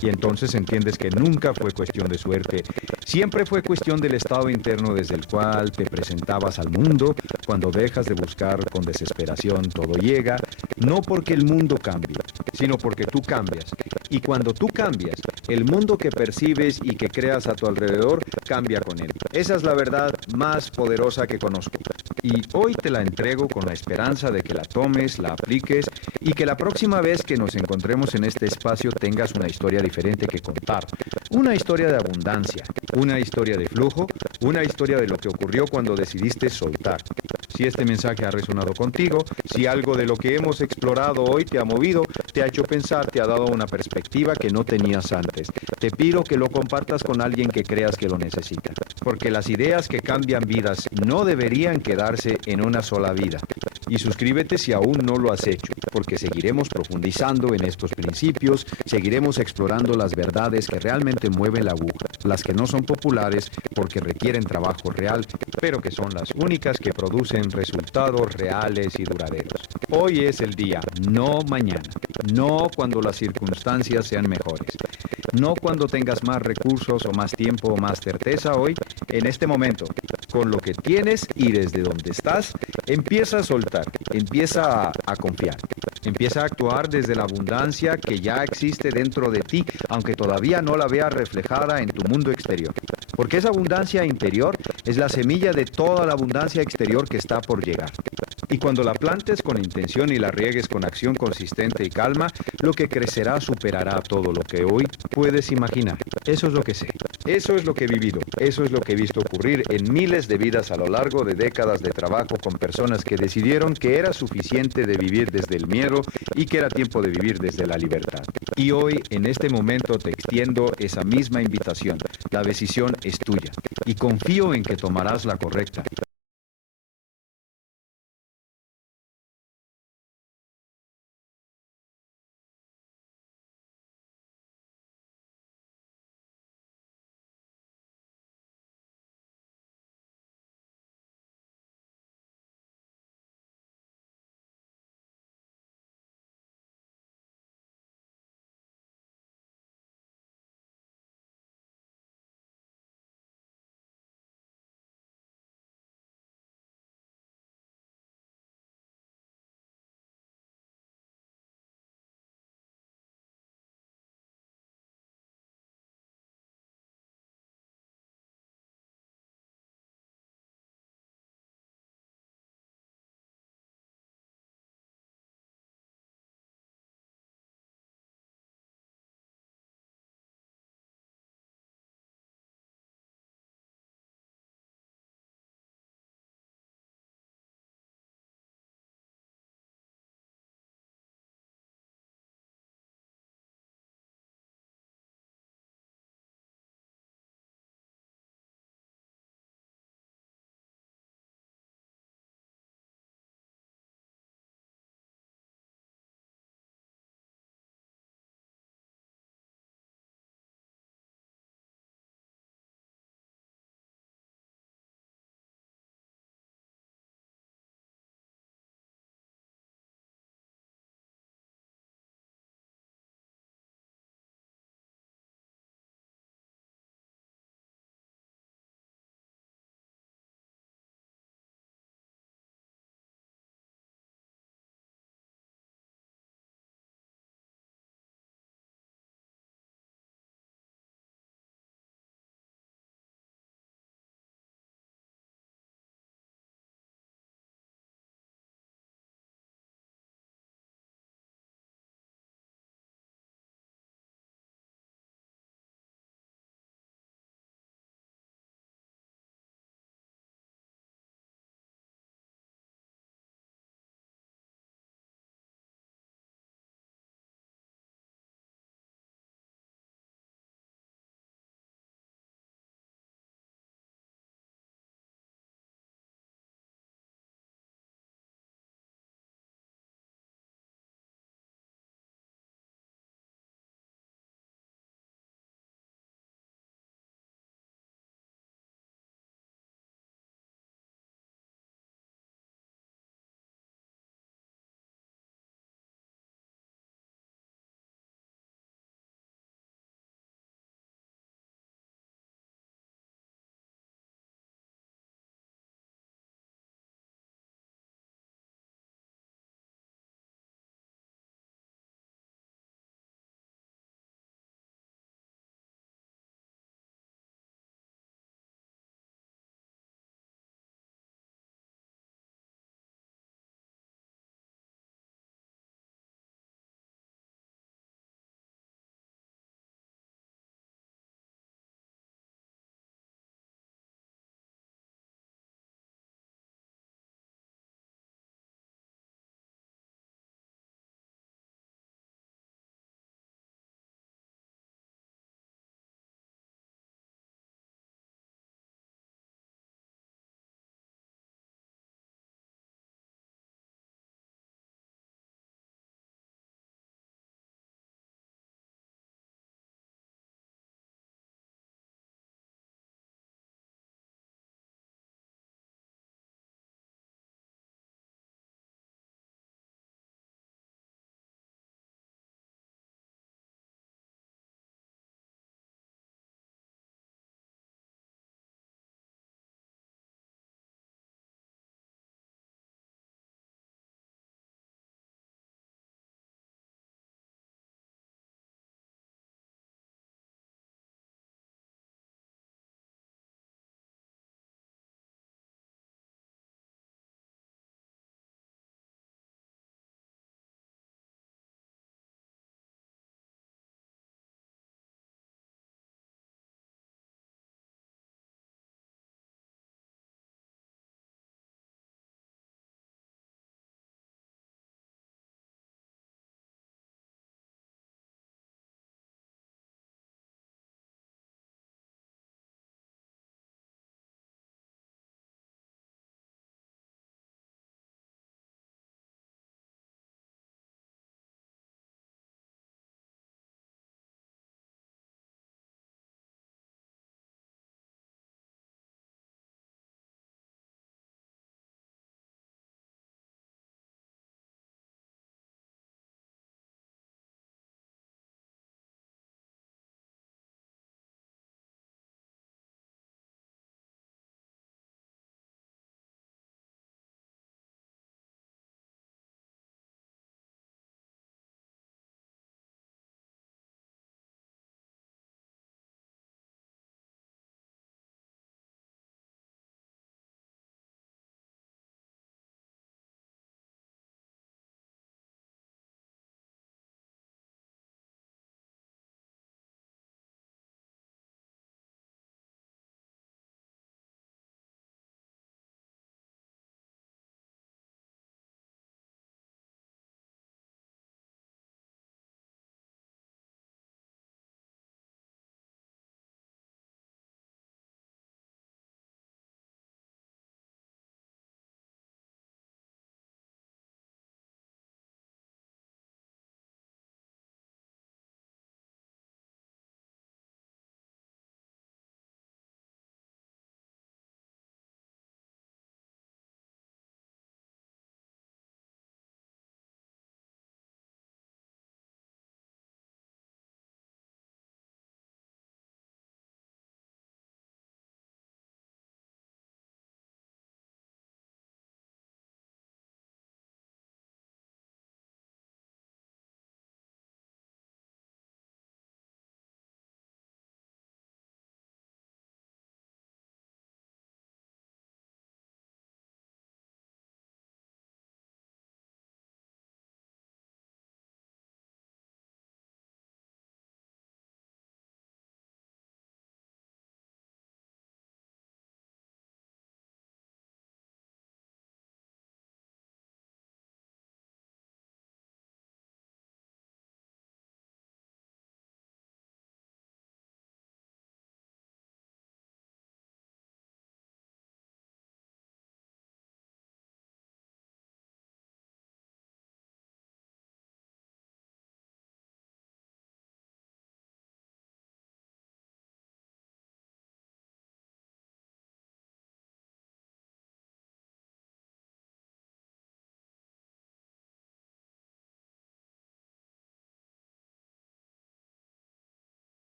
Y entonces entiendes que nunca fue cuestión de suerte, siempre fue cuestión del estado interno desde el cual te presentabas al mundo. Cuando dejas de buscar con desesperación, todo llega, no porque el mundo cambie, sino porque tú cambias. Y cuando tú cambias, el mundo que percibes y que creas a tu alrededor cambia con él. Esa es la verdad más poderosa que conozco. Y hoy te la entrego con la esperanza de que la tomes, la apliques y que la próxima vez que nos encontremos en este espacio tengas una historia diferente que contar. Una historia de abundancia, una historia de flujo, una historia de lo que ocurrió cuando decidiste soltar. Si este mensaje ha resonado contigo, si algo de lo que hemos explorado hoy te ha movido, te ha hecho pensar, te ha dado una perspectiva que no tenías antes, te pido que lo compartas con alguien que creas que lo necesita. Porque las ideas que cambian vidas no deberían quedarse en una sola vida. Y suscríbete si aún no lo has hecho, porque seguiremos profundizando en estos principios, seguiremos explorando las verdades que realmente mueven la aguja. las que no son populares porque requieren trabajo real, pero que son las únicas que producen resultados reales y duraderos. Hoy es el día, no mañana, no cuando las circunstancias sean mejores, no cuando tengas más recursos o más tiempo o más certeza. Hoy, en este momento, con lo que tienes y desde donde estás, empieza a soltar, empieza a confiar, empieza a actuar desde la abundancia que ya existe dentro de ti, aunque todavía no la veas reflejada en tu mundo exterior. Porque esa abundancia interior es la semilla de toda la abundancia exterior que está por llegar. Y cuando la plantes con intención y la riegues con acción consistente y calma, lo que crecerá superará todo lo que hoy puedes imaginar. Eso es lo que sé. Eso es lo que he vivido. Eso es lo que he visto ocurrir en miles de vidas a lo largo de décadas de trabajo con personas que decidieron que era suficiente de vivir desde el miedo y que era tiempo de vivir desde la libertad. Y hoy, en este momento, te extiendo esa misma invitación. La decisión es tuya. Y confío en que tomarás la correcta.